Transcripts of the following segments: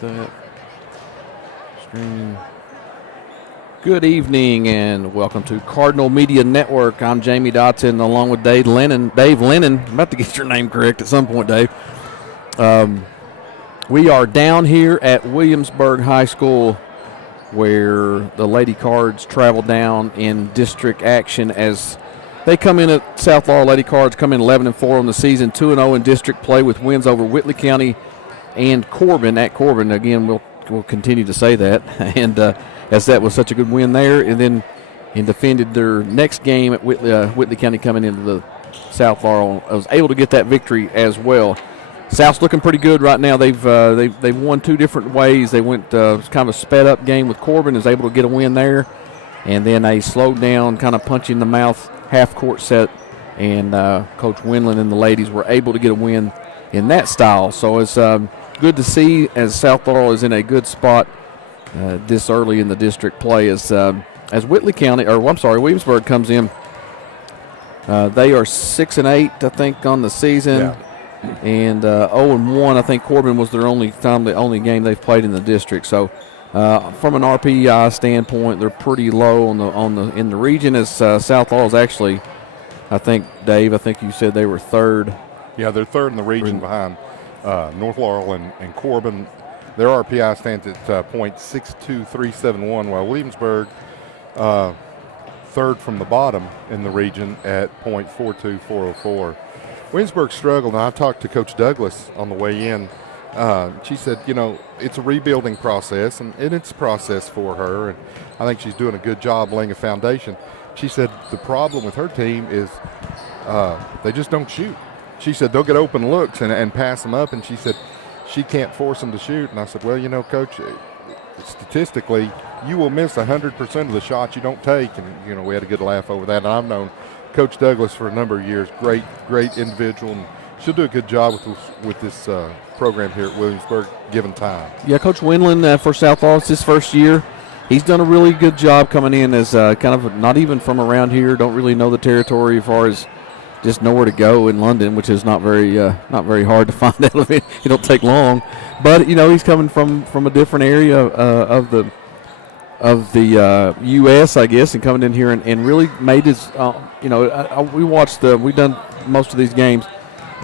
that. Streaming. Good evening and welcome to Cardinal Media Network. I'm Jamie Dotson along with Dave Lennon. I'm about to get your name correct at some point, Dave. We are down here at Williamsburg High School where the Lady Cards travel down in district action as they come in at South Laurel. Lady Cards come in 11-4 on the season, 2-0 in district play with wins over Whitley County and Corbin. At Corbin, again, we'll continue to say that, and as that was such a good win there, and defended their next game at Whitley County coming into the South Laurel. I was able to get that victory as well. South's looking pretty good right now. They've won two different ways. They went kind of a sped up game with Corbin, is able to get a win there, and then a slowed down kind of punch in the mouth half court set, and Coach Winland and the ladies were able to get a win in that style. So it's good to see as South Laurel is in a good spot this early in the district play as Williamsburg comes in. They are 6-8, I think, on the season. Yeah. And 0-1, I think Corbin was the only game they've played in the district. So, from an RPI standpoint, they're pretty low in the region. As South Laurel's actually, I think Dave, you said they were third. Yeah, they're third in the region behind North Laurel and Corbin. Their RPI stands at .62371, while Williamsburg third from the bottom in the region at .42404. Williamsburg struggled, and I talked to Coach Douglas on the way in. She said, it's a rebuilding process, and it's a process for her, and I think she's doing a good job laying a foundation. She said the problem with her team is they just don't shoot. She said they'll get open looks and pass them up, and she said she can't force them to shoot. And I said, well, Coach, statistically, you will miss 100% of the shots you don't take, and, we had a good laugh over that. And I've known Coach Douglas for a number of years, great individual, and she'll do a good job with this program here at Williamsburg, given time. Yeah, Coach Winland for South Laurel, it's his first year. He's done a really good job coming in as kind of not even from around here, don't really know the territory as far as just know where to go in London, which is not very hard to find out. It don't take long, but he's coming from a different area of the U.S., I guess, and coming in here and really made his. We've done most of these games,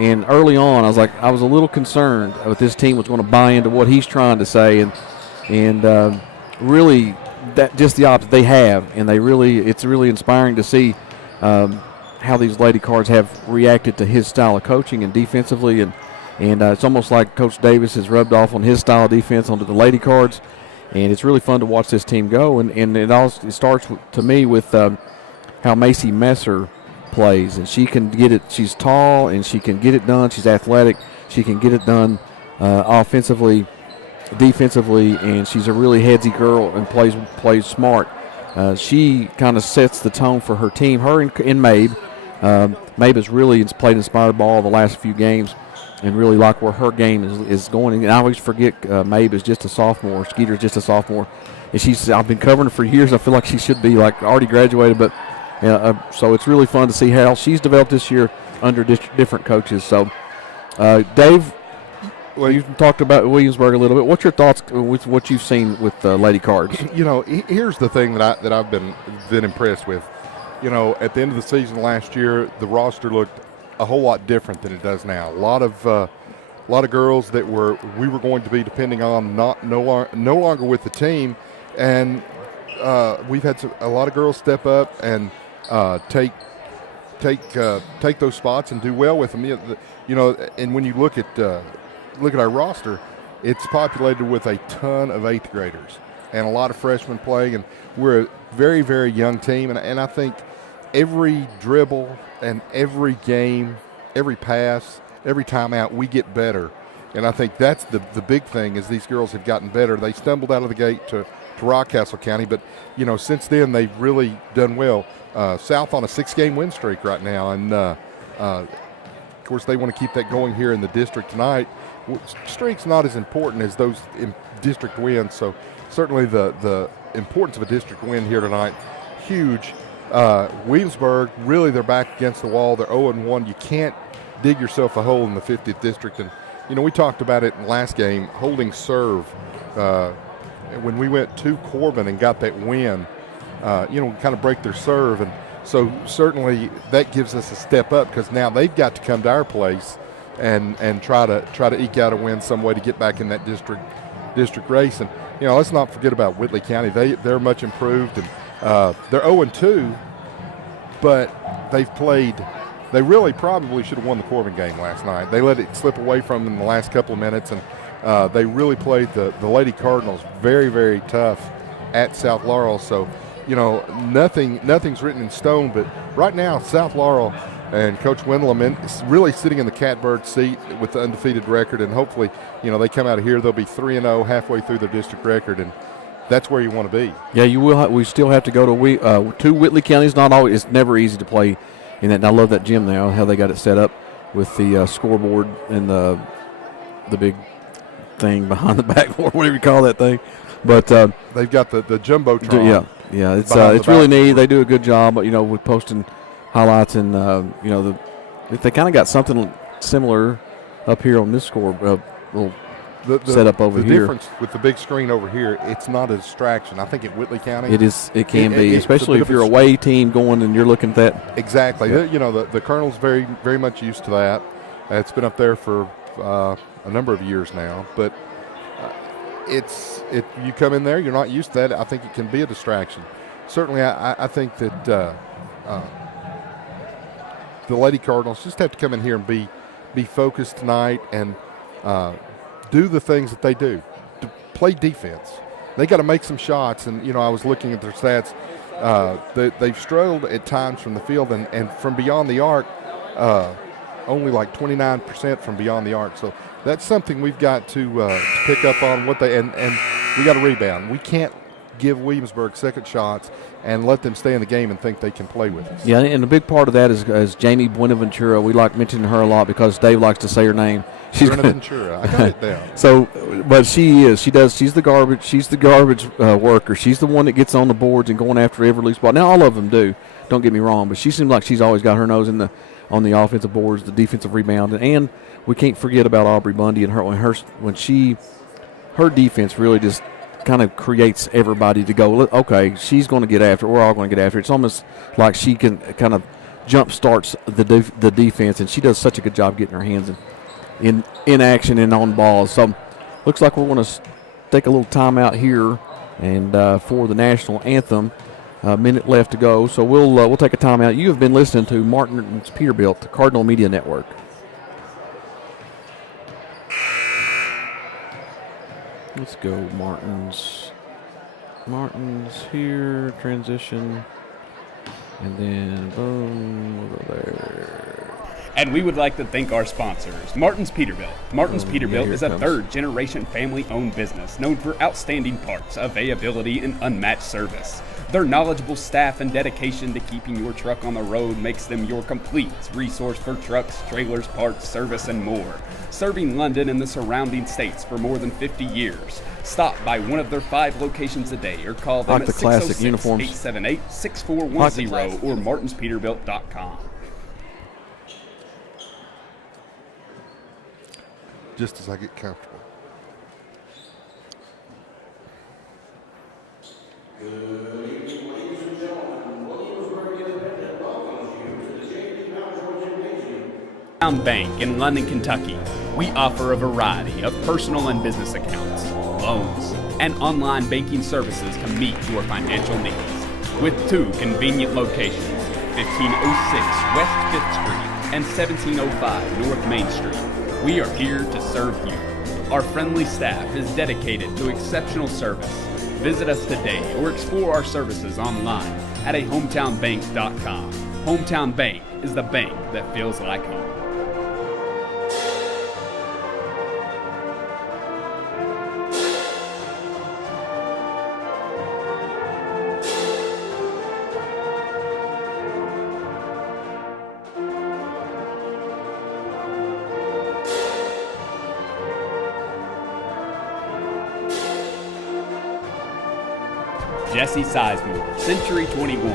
and early on, I was a little concerned if this team was going to buy into what he's trying to say, and really that just the opposite they have, and it's really inspiring to see how these Lady Cards have reacted to his style of coaching and defensively, and it's almost like Coach Davis has rubbed off on his style of defense onto the Lady Cards. And it's really fun to watch this team go. And it starts, to me, with how Macy Messer plays. And she can get it. She's tall, and she can get it done. She's athletic. She can get it done offensively, defensively, and she's a really headsy girl and plays smart. She kind of sets the tone for her team. Her and Mabe. Mabe has really played inspired ball the last few games, and really like where her game is going. And I always forget Mabe is just a sophomore. Skeeter's just a sophomore. And I've been covering her for years. I feel like she should be already graduated. But so it's really fun to see how she's developed this year under different coaches. So, Dave, well, you talked about Williamsburg a little bit. What's your thoughts with what you've seen with Lady Cards? Here's the thing that I've been impressed with. At the end of the season last year, the roster looked a whole lot different than it does now. A lot of girls that we were going to be depending on no longer with the team, and we've had a lot of girls step up and take those spots and do well with them. And when you look at our roster, it's populated with a ton of 8th graders and a lot of freshmen playing, and we're a very, very young team, and I think every dribble and every game, every pass, every timeout, we get better. And I think that's the big thing is these girls have gotten better. They stumbled out of the gate to Rockcastle County, but, since then they've really done well. South on a 6-game win streak right now, and, of course, they want to keep that going here in the district tonight. Streak's not as important as those district wins, so certainly the importance of a district win here tonight, huge. Williamsburg, really they're back against the wall. They're 0-1. You can't dig yourself a hole in the 50th district we talked about it in the last game, holding serve. When we went to Corbin and got that win, kind of break their serve. And so certainly that gives us a step up because now they've got to come to our place and try to eke out a win some way to get back in that district race. And, let's not forget about Whitley County. They're much improved, and they're 0-2, but they really probably should have won the Corbin game last night. They let it slip away from them in the last couple of minutes, and they really played the Lady Cardinals very, very tough at South Laurel. So, nothing's written in stone, but right now South Laurel and Coach Wendlam is really sitting in the catbird seat with the undefeated record, and hopefully, they come out of here, they'll be 3-0 halfway through their district record, and that's where you want to be. Yeah, you will. We still have to go to Whitley County. It's never easy to play in that. And I love that gym now, how they got it set up with the scoreboard and the big thing behind the backboard, whatever you call that thing. But they've got the jumbotron. Yeah, it's really neat. They do a good job, with posting highlights, and they kind of got something similar up here on this score little setup over here. The difference with the big screen over here, it's not a distraction. I think at Whitley County, it can be, especially if you're a away team going and you're looking at that. Exactly. Yeah. The Colonel's very, very much used to that. It's been up there for a number of years now, but you come in there, you're not used to that. I think it can be a distraction. Certainly, I think that the Lady Cardinals just have to come in here and be focused tonight and do the things that they do. To play defense. They got to make some shots, and I was looking at their stats. They've struggled at times from the field and from beyond the arc. Only like 29% from beyond the arc. So that's something we've got to pick up on. And we got to rebound. We can't give Williamsburg second shots and let them stay in the game and think they can play with us. Yeah, and a big part of that is Jamie Buenaventura. We like mentioning her a lot because Dave likes to say her name. She's Buenaventura. I got it down. So, but she's the garbage worker. She's the one that gets on the boards and going after every loose ball. Now all of them do. Don't get me wrong, but she seems like she's always got her nose on the offensive boards, the defensive rebound, and we can't forget about Aubrey Bundy and her defense really just kind of creates everybody to go, okay, she's going to get after it. We're all going to get after it. It's almost like she can kind of jump starts the defense, and she does such a good job getting her hands in action and on balls. So looks like we're going to take a little time out here and for the national anthem. A minute left to go, so we'll take a timeout. You have been listening to Martin's Peterbilt, the Cardinal Media Network. Let's go, Martin's. Martin's here, transition, and then boom, over there. And we would like to thank our sponsors, Martin's Peterbilt. Martin's Peterbilt is a third-generation family-owned business known for outstanding parts, availability, and unmatched service. Their knowledgeable staff and dedication to keeping your truck on the road makes them your complete resource for trucks, trailers, parts, service, and more. Serving London and the surrounding states for more than 50 years. Stop by one of their 5 locations a day or call them at 606-878-6410 or martinspeterbilt.com. Just as I get comfortable. Good evening, ladies and gentlemen. Williamsburg Independent welcomes you to the J.P. Mountjoy Gymnasium. Bank in London, Kentucky. We offer a variety of personal and business accounts, loans, and online banking services to meet your financial needs. With 2 convenient locations, 1506 West 5th Street and 1705 North Main Street. We are here to serve you. Our friendly staff is dedicated to exceptional service. Visit us today or explore our services online at hometownbank.com. Hometown Bank is the bank that feels like home. Jesse Sizemore, Century 21.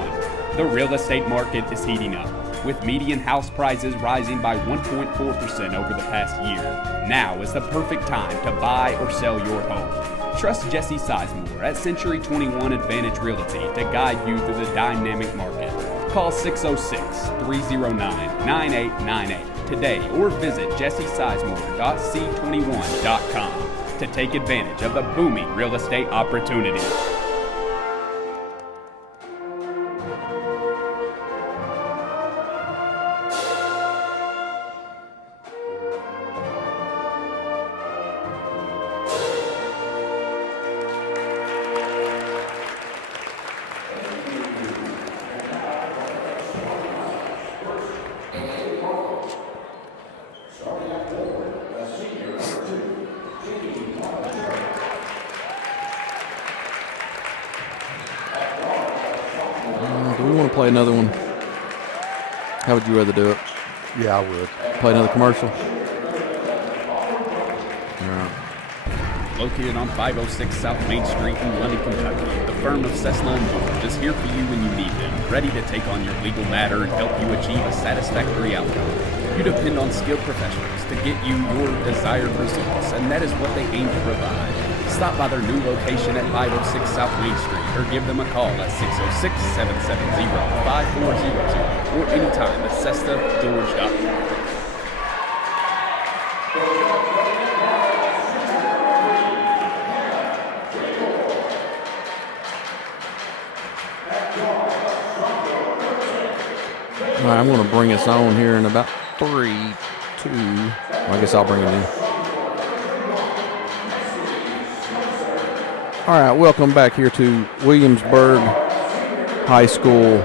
The real estate market is heating up. With median house prices rising by 1.4% over the past year, now is the perfect time to buy or sell your home. Trust Jesse Sizemore at Century 21 Advantage Realty to guide you through the dynamic market. Call 606-309-9898 today or visit jessesizemore.c21.com to take advantage of the booming real estate opportunity. Do we want to play another one? How would you rather do it? Yeah, I would. Play another commercial? Located on 506 South Main Street in London, Kentucky, the firm of Cessna & George is here for you when you need them, ready to take on your legal matter and help you achieve a satisfactory outcome. You depend on skilled professionals to get you your desired results, and that is what they aim to provide. Stop by their new location at 506 South Main Street or give them a call at 606-770-5400 or anytime at CessnaGeorge.com. All right, I'm going to bring us on here in about 3, 2. Well, I guess I'll bring it in. All right, welcome back here to Williamsburg High School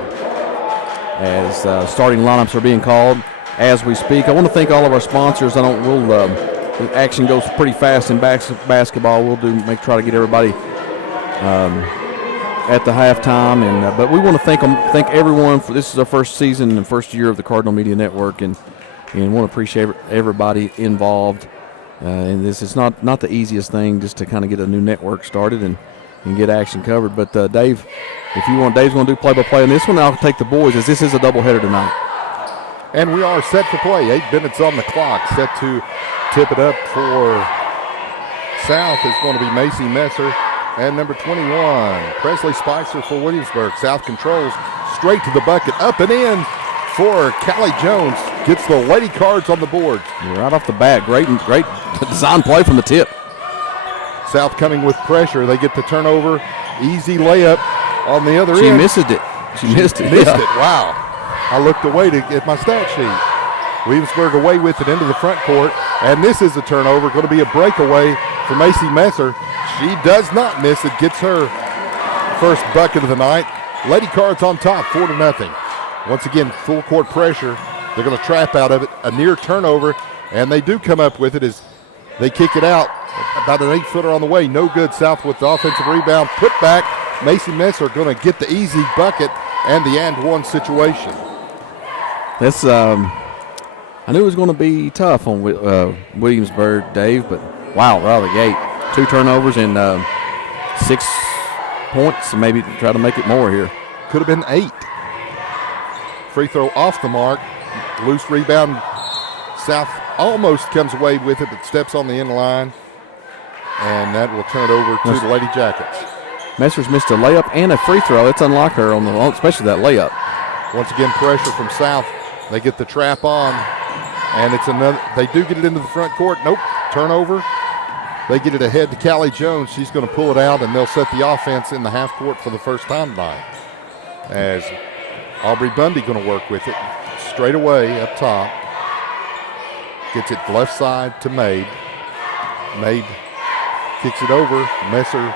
as starting lineups are being called as we speak. I want to thank all of our sponsors. The action goes pretty fast in basketball. We'll try to get everybody at the halftime, and but we want to thank everyone for this is our first season and first year of the Cardinal Media Network, and want to appreciate everybody involved. And this is not the easiest thing just to kind of get a new network started and get action covered. But Dave, if you want, Dave's going to do play-by-play on this one. I'll take the boys as this is a doubleheader tonight. And we are set for play. 8 minutes on the clock. Set to tip it up for South is going to be Macy Messer. And number 21, Presley Spicer for Williamsburg. South controls straight to the bucket, up and in for Callie Jones. Gets the Lady Cards on the board. Right off the bat, great design play from the tip. South coming with pressure. They get the turnover. Easy layup on the other end. She missed it. She missed it. Wow. I looked away to get my stat sheet. Williamsburg away with it into the front court. And this is a turnover. Going to be a breakaway for Macy Messer. She does not miss it. Gets her first bucket of the night. Lady Cards on top, 4-0. Once again, full court pressure. They're going to trap out of it. A near turnover, and they do come up with it as they kick it out. About an 8-footer on the way. No good. South with the offensive rebound. Put back. Macy Messer going to get the easy bucket and the and one situation. That's I knew it was going to be tough on Williamsburg, Dave, but wow, right out of the gate. 2 turnovers and 6 points, and maybe try to make it more here. Could have been 8. Free throw off the mark. Loose rebound. South almost comes away with it, but steps on the end line. And that will turn it over to the Lady Jackets. Messer's missed a layup and a free throw. It's unlike her especially that layup. Once again, pressure from South. They get the trap on, and it's another. They do get it into the front court. Nope, turnover. They get it ahead to Callie Jones. She's going to pull it out, and they'll set the offense in the half court for the first time tonight. As Aubrey Bundy going to work with it. Straight away up top. Gets it left side to Mabe. Mabe kicks it over. Messer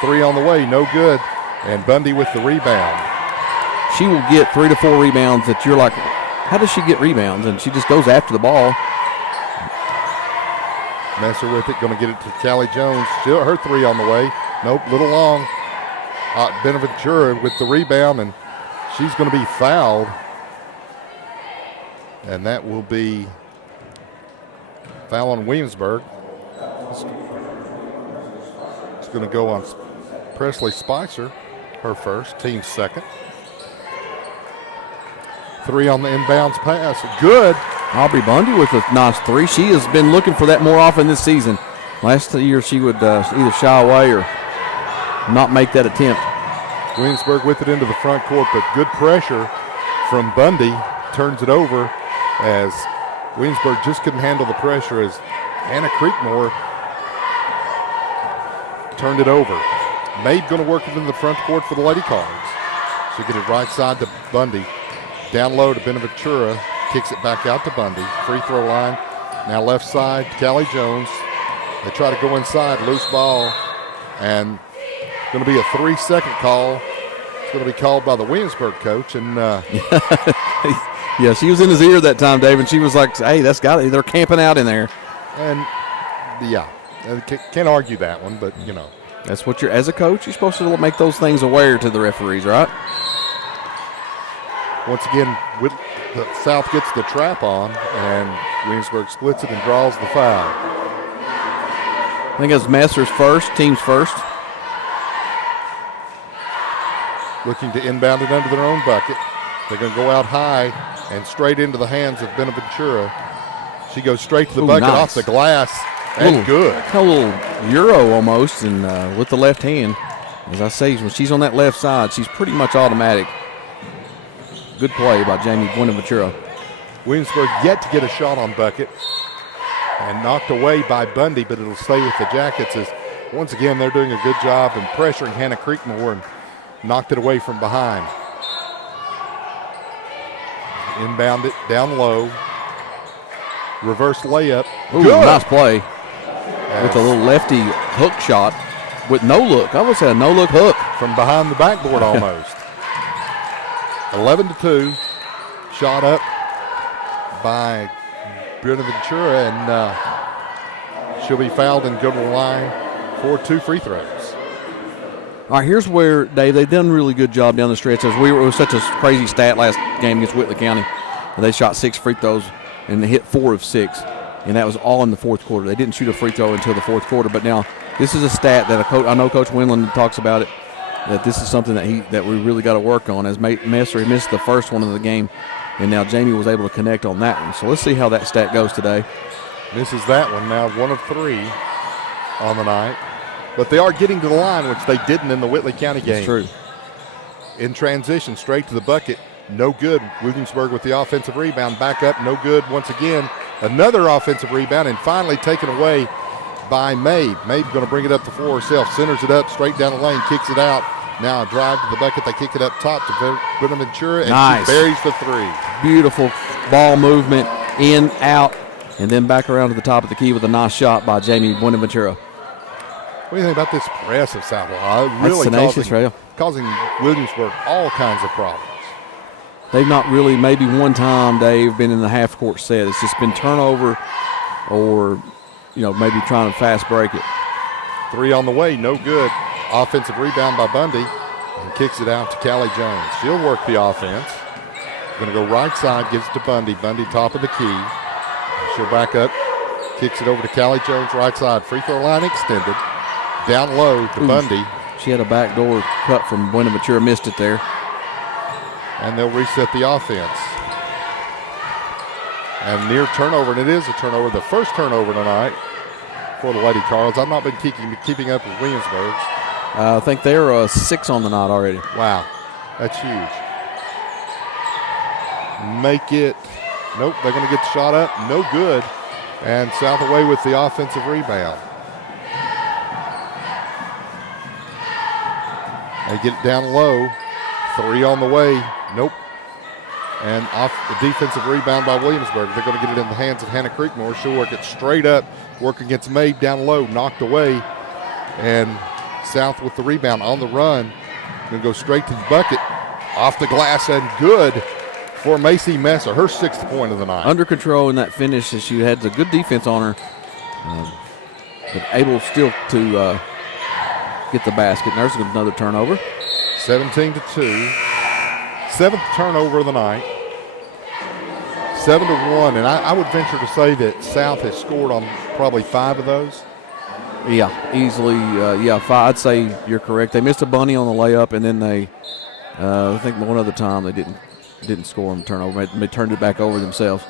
3 on the way, no good. And Bundy with the rebound. She will get 3 to 4 rebounds that you're like, how does she get rebounds? And she just goes after the ball. Messer with it, going to get it to Callie Jones. Still her 3 on the way. Nope, little long. Benaventura with the rebound, and she's going to be fouled. And that will be foul on Williamsburg. It's going to go on Presley Spicer, her first, team second. Three on the inbounds pass. Good. Aubrey Bundy with a nice three. She has been looking for that more often this season. Last year she would either shy away or not make that attempt. Williamsburg with it into the front court, but good pressure from Bundy. Turns it over as Williamsburg just couldn't handle the pressure as Hannah Creekmore turned it over. Mabe going to work it in the front court for the Lady Cards. She'll get it right side to Bundy. Down low to Benaventura. Kicks it back out to Bundy. Free throw line. Now left side, Callie Jones. They try to go inside, loose ball. And going to be a 3-second call. It's going to be called by the Williamsburg coach. And yeah, she was in his ear that time, Dave, and she was like, hey, that's got it. They're camping out in there. And, yeah, can't argue that one, but, you know. That's what you're, as a coach, you're supposed to make those things aware to the referees, right? Once again, the South gets the trap on, and Williamsburg splits it and draws the foul. I think it's Messer's first, team's first. Looking to inbound it under their own bucket. They're going to go out high and straight into the hands of Benaventura. She goes straight to the bucket off the glass, and good. A little Euro almost, and with the left hand. As I say, when she's on that left side, she's pretty much automatic. Good play by Jamie Buenaventura. Williamsburg yet to get a shot on bucket and knocked away by Bundy, but it'll stay with the Jackets as once again they're doing a good job in pressuring Hannah Creekmore and knocked it away from behind. Inbound it down low. Reverse layup. Ooh, good. Nice play. With a little lefty hook shot with no look. I would say a no-look hook. From behind the backboard almost. 11-2. Shot up by Benaventura, and she'll be fouled and go to the line for 2 free throws. All right, here's where, Dave, they've done a really good job down the stretch. It was such a crazy stat last game against Whitley County. They shot 6 free throws, and they hit 4 of 6, and that was all in the fourth quarter. They didn't shoot a free throw until the fourth quarter, but now this is a stat that I know Coach Winland talks about it, that this is something that we really got to work on. As Messer missed the first one of the game, and now Jamie was able to connect on that one. So let's see how that stat goes today. Misses that one, now 1 of 3 on the night. But they are getting to the line, which they didn't in the Whitley County game. That's true. In transition, straight to the bucket. No good. Williamsburg with the offensive rebound. Back up, no good once again. Another offensive rebound, and finally taken away by Mabe. Mabe going to bring it up the floor herself. Centers it up, straight down the lane, kicks it out. Now a drive to the bucket. They kick it up top to Benaventura, and nice. She buries the 3. Beautiful ball movement, in, out, and then back around to the top of the key with a nice shot by Jamie Buenaventura. What do you think about this press of Southwell? Really causing Williamsburg all kinds of problems. They've not really, maybe one time, Dave, been in the half-court set. It's just been turnover or, maybe trying to fast break it. 3 on the way, no good. Offensive rebound by Bundy and kicks it out to Callie Jones. She'll work the offense. Going to go right side, gives it to Bundy. Bundy top of the key. She'll back up, kicks it over to Callie Jones, right side. Free throw line extended. Down low to Bundy. She had a backdoor cut from Buenaventura, missed it there. And they'll reset the offense. And near turnover, and it is a turnover, the first turnover tonight for the Lady Cards. I've not been keeping up with Williamsburg's. I think they're 6 on the night already. Wow, that's huge. Make it, nope, they're going to get the shot up, no good. And South away with the offensive rebound. They get it down low, 3 on the way, nope. And off the defensive rebound by Williamsburg. They're going to get it in the hands of Hannah Creekmore. She'll work it straight up, work against Mabe down low, knocked away. And South with the rebound on the run. Going to go straight to the bucket, off the glass, and good for Macy Messer, her 6th point of the night. Under control in that finish, as she had a good defense on her, but able still to get the basket. And there's another turnover. 17-2. 7th turnover of the night. 7-1, and I would venture to say that South has scored on probably 5 of those. Yeah, easily. 5. I'd say you're correct. They missed a bunny on the layup, and then they, I think one other time they didn't didn't score on the turnover. They turned it back over themselves.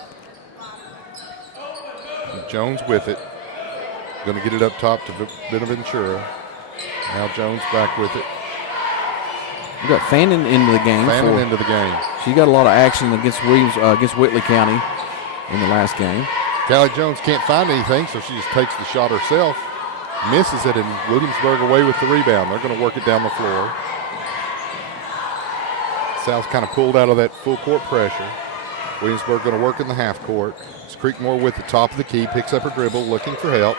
Jones with it. Going to get it up top to Benaventura. Now Jones back with it. We got Fannin into the game. Fannin into the game. She got a lot of action against Whitley County in the last game. Callie Jones can't find anything, so she just takes the shot herself. Misses it, and Williamsburg away with the rebound. They're going to work it down the floor. South kind of pulled out of that full court pressure. Williamsburg going to work in the half court. It's Creekmore with the top of the key, picks up her dribble, looking for help.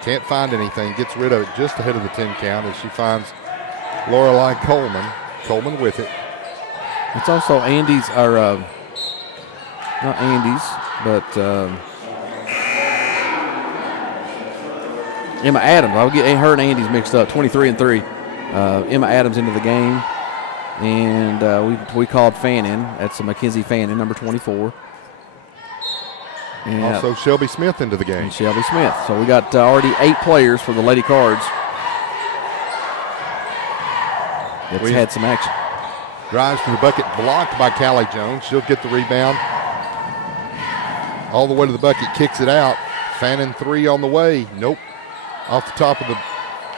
Can't find anything, gets rid of it just ahead of the 10 count as she finds Lorelei Coleman. Coleman with it. It's also Andy's, or not Andy's, but Emma Adams. I'll get her and Andy's mixed up. 23-3. Emma Adams into the game, and we called Fannin. That's a Mackenzie Fannin, number 24. And also Shelby Smith into the game. And Shelby Smith. So we got already 8 players for the Lady Cards. That's had some action. Drives to the bucket, blocked by Callie Jones. She'll get the rebound. All the way to the bucket, kicks it out. Fannin 3 on the way. Nope. Off the top of the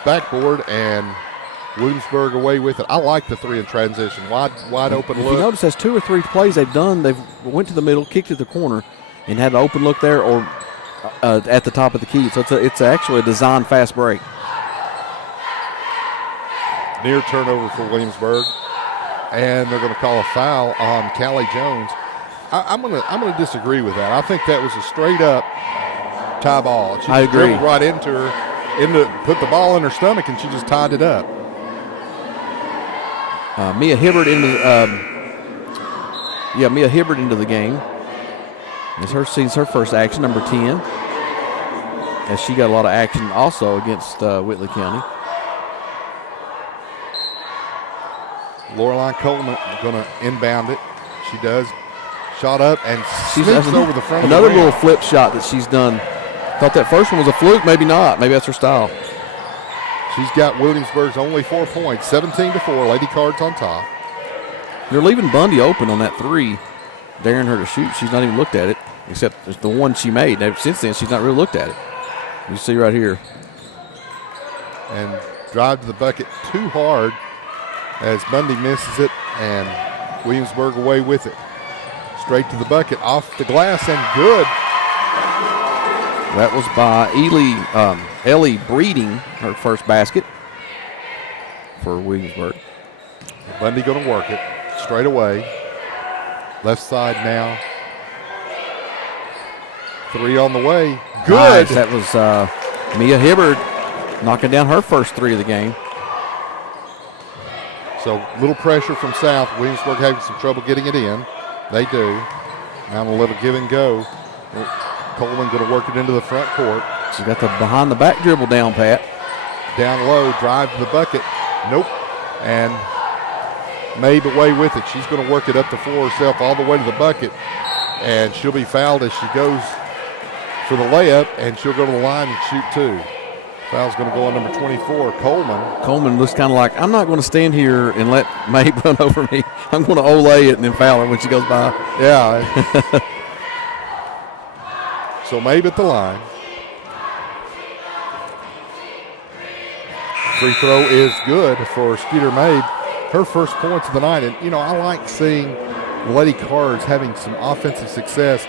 backboard, and Williamsburg away with it. I like the 3 in transition. Wide open look. If you notice, that's 2 or 3 plays they've done. They've went to the middle, kicked to the corner, and had an open look there or at the top of the key. So it's actually a design fast break. Near turnover for Williamsburg, and they're going to call a foul on Callie Jones. I'm gonna disagree with that. I think that was a straight up tie ball. She I agree. Dribbled right into her, put the ball in her stomach, and she just tied it up. Mia Hibbert Mia Hibbert into the game. Sees her first action, number 10. As she got a lot of action also against Whitley County. Lorelei Coleman going to inbound it. She does. Shot up and she's over the front. Another of the little flip shot that she's done. Thought that first one was a fluke, maybe not. Maybe that's her style. She's got Williamsburg's only 4 points, 17-4. Lady Cards on top. They're leaving Bundy open on that 3, daring her to shoot. She's not even looked at it, except there's the one she made. Since then, she's not really looked at it. You see right here. And drive to the bucket too hard as Bundy misses it, and Williamsburg away with it. Straight to the bucket, off the glass, and good. That was by Ellie Breeding, her first basket for Williamsburg. Bundy going to work it straight away. Left side now. 3 on the way. Good. Nice. That was Mia Hibbert knocking down her first 3 of the game. So little pressure from South. Williamsburg having some trouble getting it in. They do. Now a little give and go. Coleman going to work it into the front court. She got the behind the back dribble down, Pat. Down low, drive to the bucket. Nope. And Mabe away with it. She's going to work it up the floor herself all the way to the bucket. And she'll be fouled as she goes for the layup, and she'll go to the line and shoot 2. Foul's going to go on number 24, Coleman. Coleman looks kind of like, I'm not going to stand here and let Mabe run over me. I'm going to Olay it and then foul her when she goes by. Yeah. So Mabe at the line. Free throw is good for Skeeter Mabe. Her first points of the night. And, I like seeing the Lady Cards having some offensive success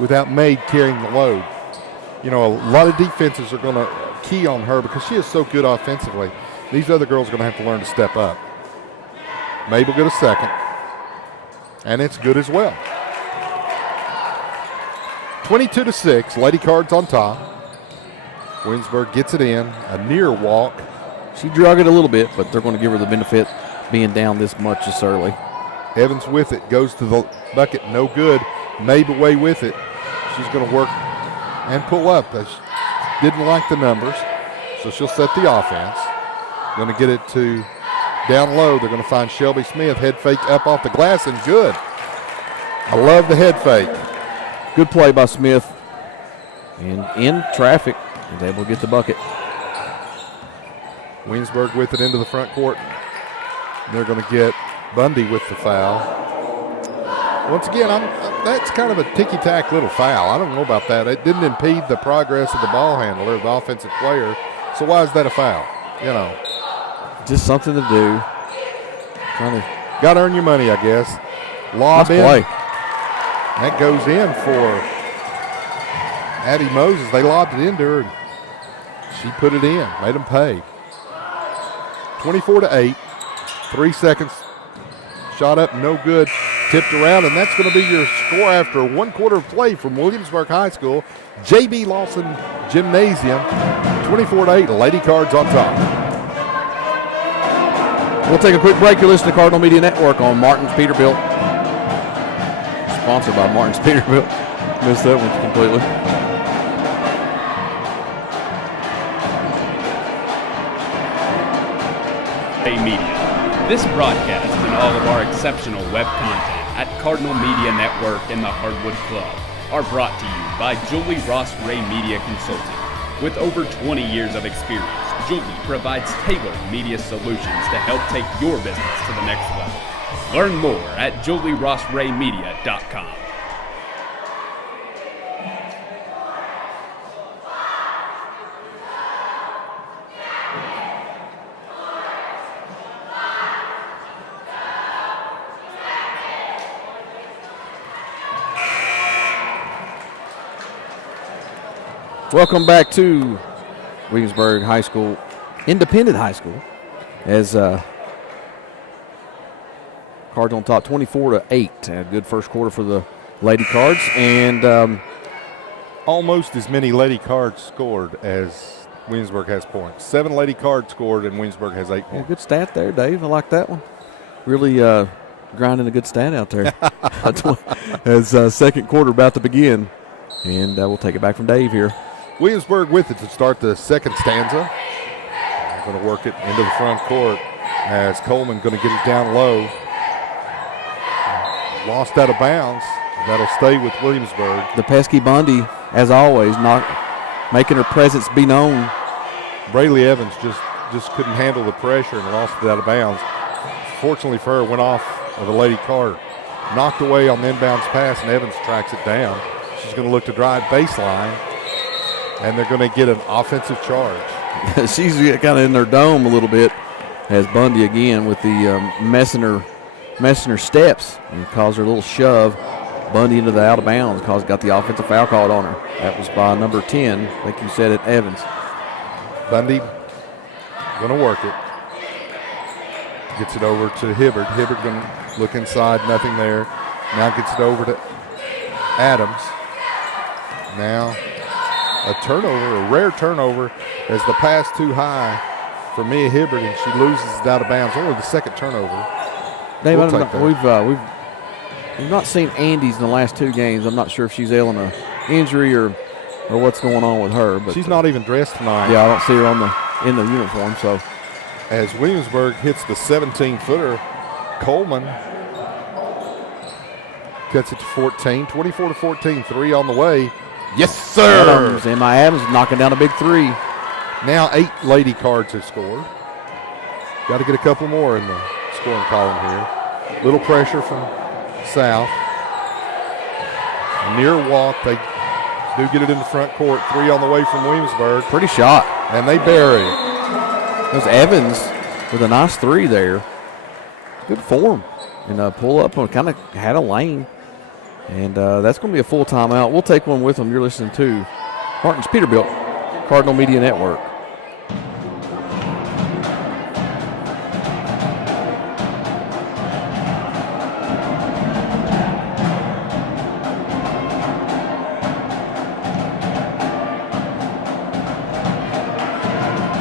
without Mabe carrying the load. A lot of defenses are going to key on her because she is so good offensively. These other girls are going to have to learn to step up. Mabe will get a second. And it's good as well. 22-6, Lady Cards on top. Williamsburg gets it in, a near walk. She drug it a little bit, but they're going to give her the benefit being down this much this early. Evans with it, goes to the bucket, no good. Mabe away with it. She's going to work and pull up. She didn't like the numbers, so she'll set the offense. Going to get it to down low. They're going to find Shelby Smith. Head fake up off the glass, and good. I love the head fake. Good play by Smith. And in traffic, is able to get the bucket. Williamsburg with it into the front court. They're going to get Bundy with the foul. once again, that's kind of a ticky-tack little foul. I don't know about that. It didn't impede the progress of the ball handler, the offensive player. So why is that a foul? You know, just something to do. Got to earn your money, I guess. Lob nice in. play. That goes in for Addie Moses. They lobbed it into her, and she put it in. Made them pay. 24-8. 3 seconds. Shot up, no good. Tipped around, and that's going to be your score after 1 quarter of play from Williamsburg High School. J.B. Lawson Gymnasium, 24-8. Lady Cards on top. We'll take a quick break. You're listening to Cardinal Media Network on Martin's Peterbilt. Sponsored by Martin's Peterbilt. Missed that one completely. Media. This broadcast and all of our exceptional web content at Cardinal Media Network and the Hardwood Club are brought to you by Julie Ross Ray Media Consulting. With over 20 years of experience, Julie provides tailored media solutions to help take your business to the next level. Learn more at julierossraymedia.com. Welcome back to Williamsburg High School, Independent High School, as Cards on top 24-8. A good first quarter for the Lady Cards, and almost as many Lady Cards scored as Williamsburg has points. 7 Lady Cards scored, and Williamsburg has 8 points. Good stat there, Dave. I like that one. Really grinding a good stat out there. As second quarter about to begin, and we'll take it back from Dave here. Williamsburg with it to start the second stanza. They're going to work it into the front court as Coleman going to get it down low. Lost out of bounds. That'll stay with Williamsburg. The pesky Bundy, as always, not making her presence be known. Brayley Evans just couldn't handle the pressure and lost it out of bounds. Fortunately for her, went off of the Lady Card. Knocked away on the inbounds pass, and Evans tracks it down. She's going to look to drive baseline, and they're going to get an offensive charge. She's kind of in their dome a little bit as Bundy again with the messing her steps and caused her a little shove. Bundy into the out of bounds got the offensive foul called on her. That was by number 10, like you said, at Evans. Bundy going to work it. Gets it over to Hibbard. Hibbard going to look inside, nothing there. Now gets it over to Adams. Now a turnover, a rare turnover, as the pass too high for Mia Hibbard, and she loses it out of bounds. Only the second turnover. Dave, we've not seen Andy's in the last 2 games. I'm not sure if she's ailing an injury or what's going on with her. But she's not even dressed tonight. Yeah, I don't see her in the uniform. So as Williamsburg hits the 17-footer, Coleman cuts it to 14, 24-14, 3 on the way. Yes, sir. Emma Adams knocking down a big 3. Now 8 Lady Cards have scored. Got to get a couple more in the scoring column here. Little pressure from South. Near walk. They do get it in the front court. 3 on the way from Williamsburg. Pretty shot. And they bury it. It was Evans with a nice 3 there. Good form. And pull up and kind of had a lane. And that's going to be a full timeout. We'll take one with them. You're listening to Martin's Peterbilt, Cardinal Media Network.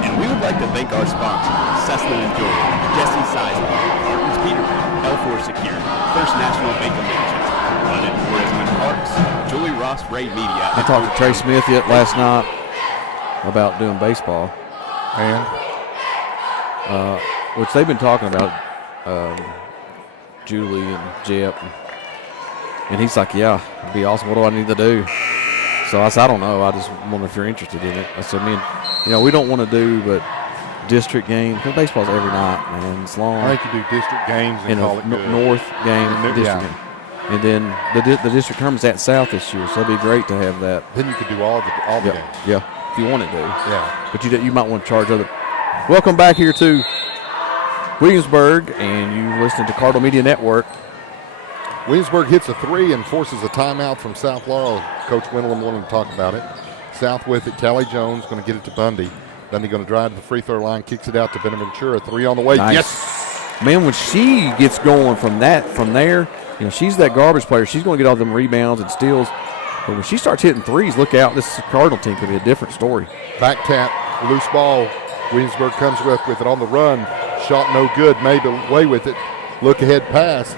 And we would like to thank our sponsors, Cessna & Jordan, Jesse Seisman, Martin's Peterbilt, L4 Secure, First National Bank of Manchester, London Tourism and Parks, Julie Ross Ray Media. I talked to Trey Smith last night about doing baseball, and which they've been talking about, Julie and Jep, and he's like, "Yeah, it'd be awesome. What do I need to do?" So I said, "I don't know. I just wonder if you're interested in it." I said, we don't want to do but district games. Because baseball's every night, man. It's long. I think you do district games and call it good. North game, district game. And then the district tournament's at South this year, so it'd be great to have that. Then you could do all the games. Yeah, if you wanted to. Yeah. But you might want to charge other. Welcome back here to Williamsburg, and you listen to Cardinal Media Network. Williamsburg hits a 3 and forces a timeout from South Laurel. Coach Wendell wanted to talk about it. South with it. Callie Jones going to get it to Bundy. Bundy going to drive to the free throw line, kicks it out to Benaventura. 3 on the way. Nice. Yes. Man, when she gets going from there, she's that garbage player. She's going to get all them rebounds and steals. But when she starts hitting threes, look out. This Cardinal team could be a different story. Back tap, loose ball. Williamsburg comes with it on the run. Shot no good, made away with it. Look ahead pass.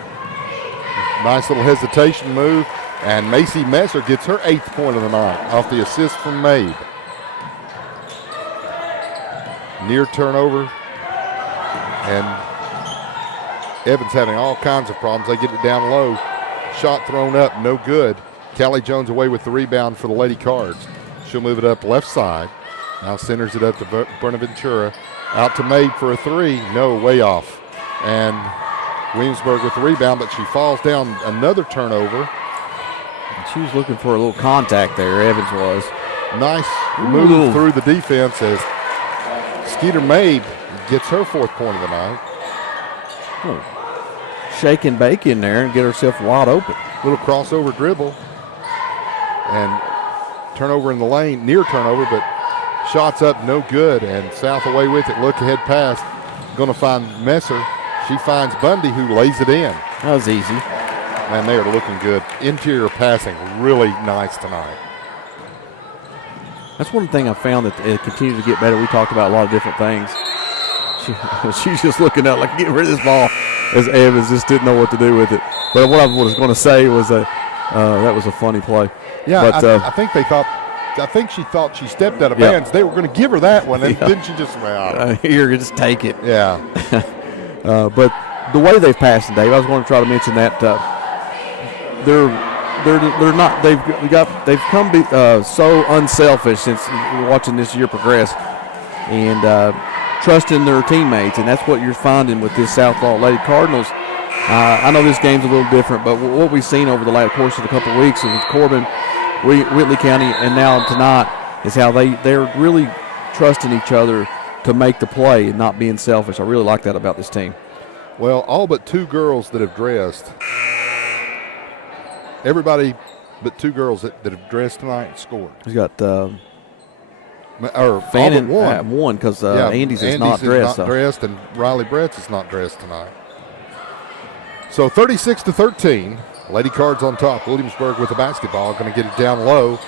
Nice little hesitation move. And Macy Messer gets her 8th point of the night off the assist from Mabe. Near turnover. And Evans having all kinds of problems. They get it down low. Shot thrown up, no good. Callie Jones away with the rebound for the Lady Cards. She'll move it up left side. Now centers it up to Bonaventura. Out to Mabe for a 3. No, way off. And Williamsburg with the rebound, but she falls down. Another turnover. And she was looking for a little contact there, Evans was. Nice move through the defense as Skeeter Mabe gets her 4th point of the night. Shake and bake in there and get herself wide open. Little crossover dribble. And turnover in the lane, near turnover, but shots up, no good. And South away with it. Look ahead pass. Going to find Messer. She finds Bundy, who lays it in. That was easy. Man, they are looking good. Interior passing really nice tonight. That's one thing I found that it continues to get better. We talked about a lot of different things. She's just looking up like, get rid of this ball, as Evans just didn't know what to do with it. But what I was going to say was that was a funny play. Yeah, but, I think she thought she stepped out of bounds. They were going to give her that one, and then she just here, just take it. Yeah. But the way they've passed, Dave, I was going to try to mention that they're not. They've come so unselfish since watching this year progress, and trusting their teammates, and that's what you're finding with this South Laurel Lady Cardinals. I know this game's a little different, but what we've seen over the last course of a couple of weeks with Corbin, Whitley County, and now tonight is how they're really trusting each other to make the play and not being selfish. I really like that about this team. Well, all but 2 girls that have dressed. Everybody but 2 girls that have dressed tonight scored. He's got Fannin one because Andy's is not dressed. And Riley Brett's is not dressed tonight. So 36-13. Lady Cards on top. Williamsburg with the basketball. Going to get it down low.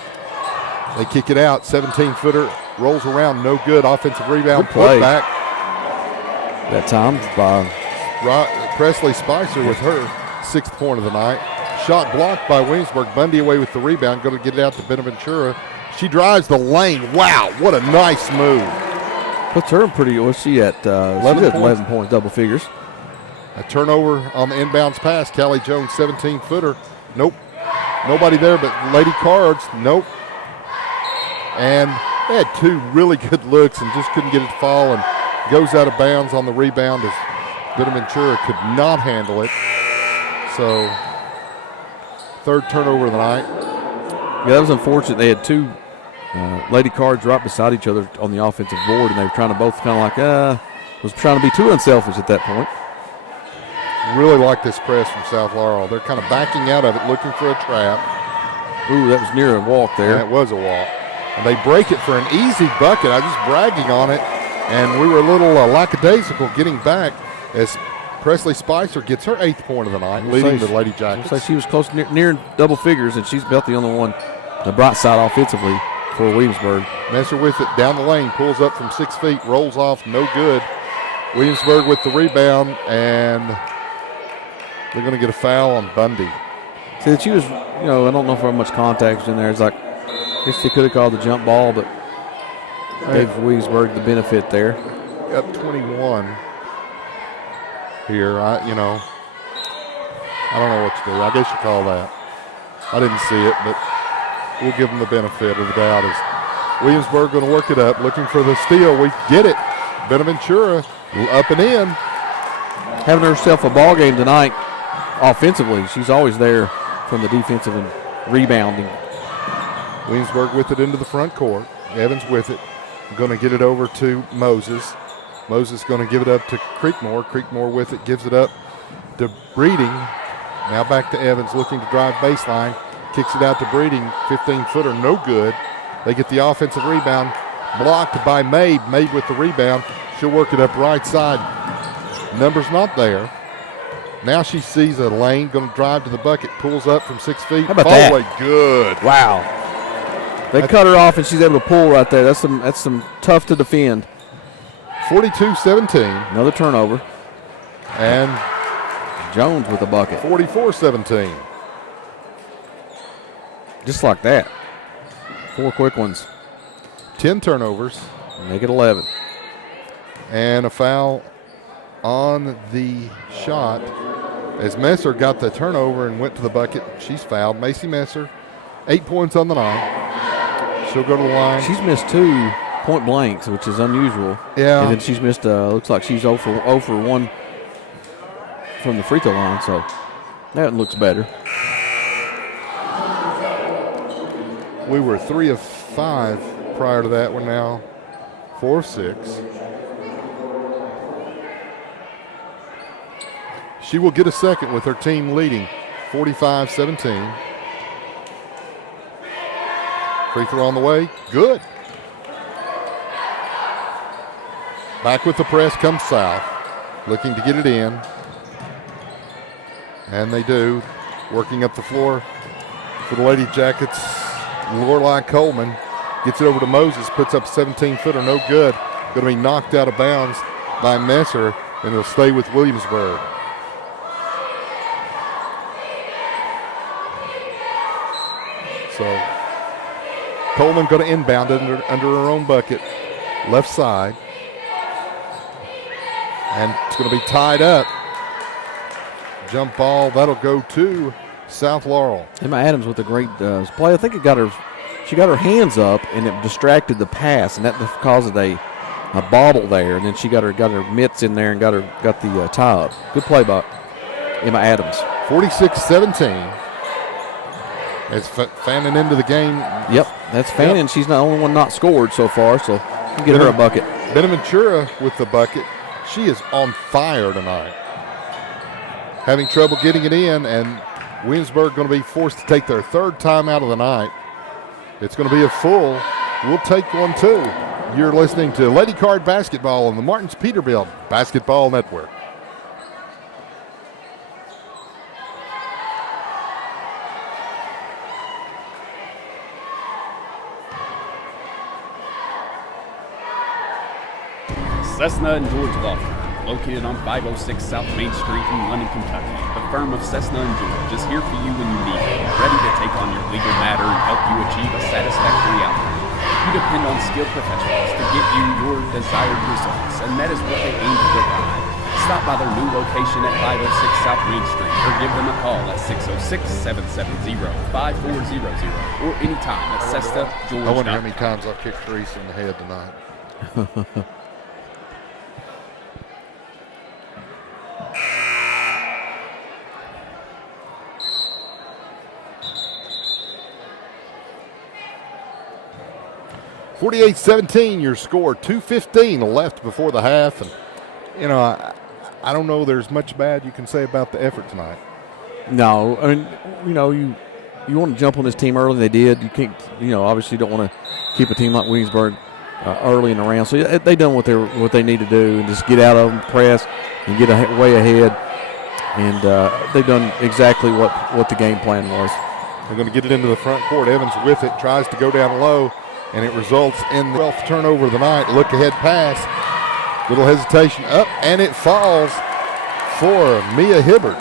They kick it out. 17-footer. Rolls around. No good. Offensive rebound. Put back. That time by Presley Spicer with her 6th point of the night. Shot blocked by Williamsburg. Bundy away with the rebound. Going to get it out to Benaventura. She drives the lane. Wow, what a nice move. Puts her pretty. What's she at? 11 points, double figures. A turnover on the inbounds pass. Callie Jones, 17-footer. Nope. Nobody there but Lady Cards. Nope. And they had 2 really good looks and just couldn't get it to fall, and goes out of bounds on the rebound as Benaventura could not handle it. So 3rd turnover of the night. Yeah, that was unfortunate. They had 2 Lady Cards right beside each other on the offensive board, and they were trying to both kind of like, was trying to be too unselfish at that point. Really like this press from South Laurel. They're kind of backing out of it, looking for a trap. Ooh, that was near a walk there. Yeah, it was a walk. And they break it for an easy bucket. I was just bragging on it, and we were a little lackadaisical getting back as Presley Spicer gets her 8th point of the night, leading the Lady Jackets. Looks like she was close near double figures, and she's about the only one, the bright side offensively for Williamsburg. Messer with it down the lane, pulls up from 6 feet, rolls off, no good. Williamsburg with the rebound, and they're going to get a foul on Bundy. See, that she was, I don't know if how much contact was in there. It's like, I guess they could have called the jump ball, but gave Williamsburg the benefit there. Up 21 here. I don't know what to do. I guess you call that. I didn't see it, but we'll give them the benefit of the doubt. As Williamsburg going to work it up, looking for the steal. We get it. Benaventura up and in. Having herself a ball game tonight offensively. She's always there. from the defensive and rebounding. Williamsburg with it into the front court. Evans with it. Going to get it over to Moses. Moses going to give it up to Creekmore. Creekmore with it, gives it up to Breeding. Now back to Evans, looking to drive baseline. Kicks it out to Breeding. 15-footer, no good. They get the offensive rebound. Blocked by Mabe. Mabe with the rebound. She'll work it up right side. Number's not there. Now she sees a lane, going to drive to the bucket, pulls up from 6 feet. How about that? Away, good. Wow. They cut her off, and she's able to pull right there. That's some tough to defend. 42-17. Another turnover. And Jones with the bucket. 44-17. Just like that. 4 quick ones. 10 turnovers. Make it 11. And a foul on the shot as Messer got the turnover and went to the bucket. She's fouled. Macy Messer, 8 points on the night. She'll go to the line. She's missed 2 point blanks, which is unusual. Yeah. And then she's missed, looks like she's 0 for 1 from the free throw line, so that looks better. We were 3 of 5 prior to that one now. 4 of 6. She will get a second with her team leading 45-17. Free throw on the way. Good. Back with the press comes South. Looking to get it in. And they do. Working up the floor for the Lady Jackets. Lorelei Coleman gets it over to Moses. Puts up 17-footer. No good. Going to be knocked out of bounds by Messer. And it'll stay with Williamsburg. So Coleman going to inbound it under her own bucket, left side. And it's going to be tied up. Jump ball, that'll go to South Laurel. Emma Adams with a great play. I think she got her hands up and it distracted the pass, and that caused a bobble there. And then she got her mitts in there and got the tie up. Good play by Emma Adams. 46-17. As Fannin into the game. Yep, that's Fannin. Yep. She's the only one not scored so far, so you get her a bucket. Benaventura with the bucket. She is on fire tonight. Having trouble getting it in, and Williamsburg going to be forced to take their 3rd time out of the night. It's going to be a full. We'll take one too. You're listening to Lady Card Basketball on the Martins Peterbilt Basketball Network. Cessna and George Law Firm, located on 506 South Main Street in London, Kentucky. The firm of Cessna and George is here for you when you need it, ready to take on your legal matter and help you achieve a satisfactory outcome. You depend on skilled professionals to get you your desired results, and that is what they aim to provide. Stop by their new location at 506 South Main Street or give them a call at 606-770-5400 or anytime at CessaGeorge.com. I wonder how many times I've kicked Teresa in the head tonight. 48-17 your score. 2:15 left before the half. And, you know, I don't know there's much bad you can say about the effort tonight. No. I mean, you know, you want to jump on this team early. They did. You can't, you know, obviously you don't want to keep a team like Williamsburg early in the round. So they done what they need to do and just get out of them, press, and get way ahead. And they've done exactly what the game plan was. They're going to get it into the front court. Evans with it, tries to go down low, and it results in the 12th turnover of the night. Look ahead pass. Little hesitation up, and it falls for Mia Hibbert.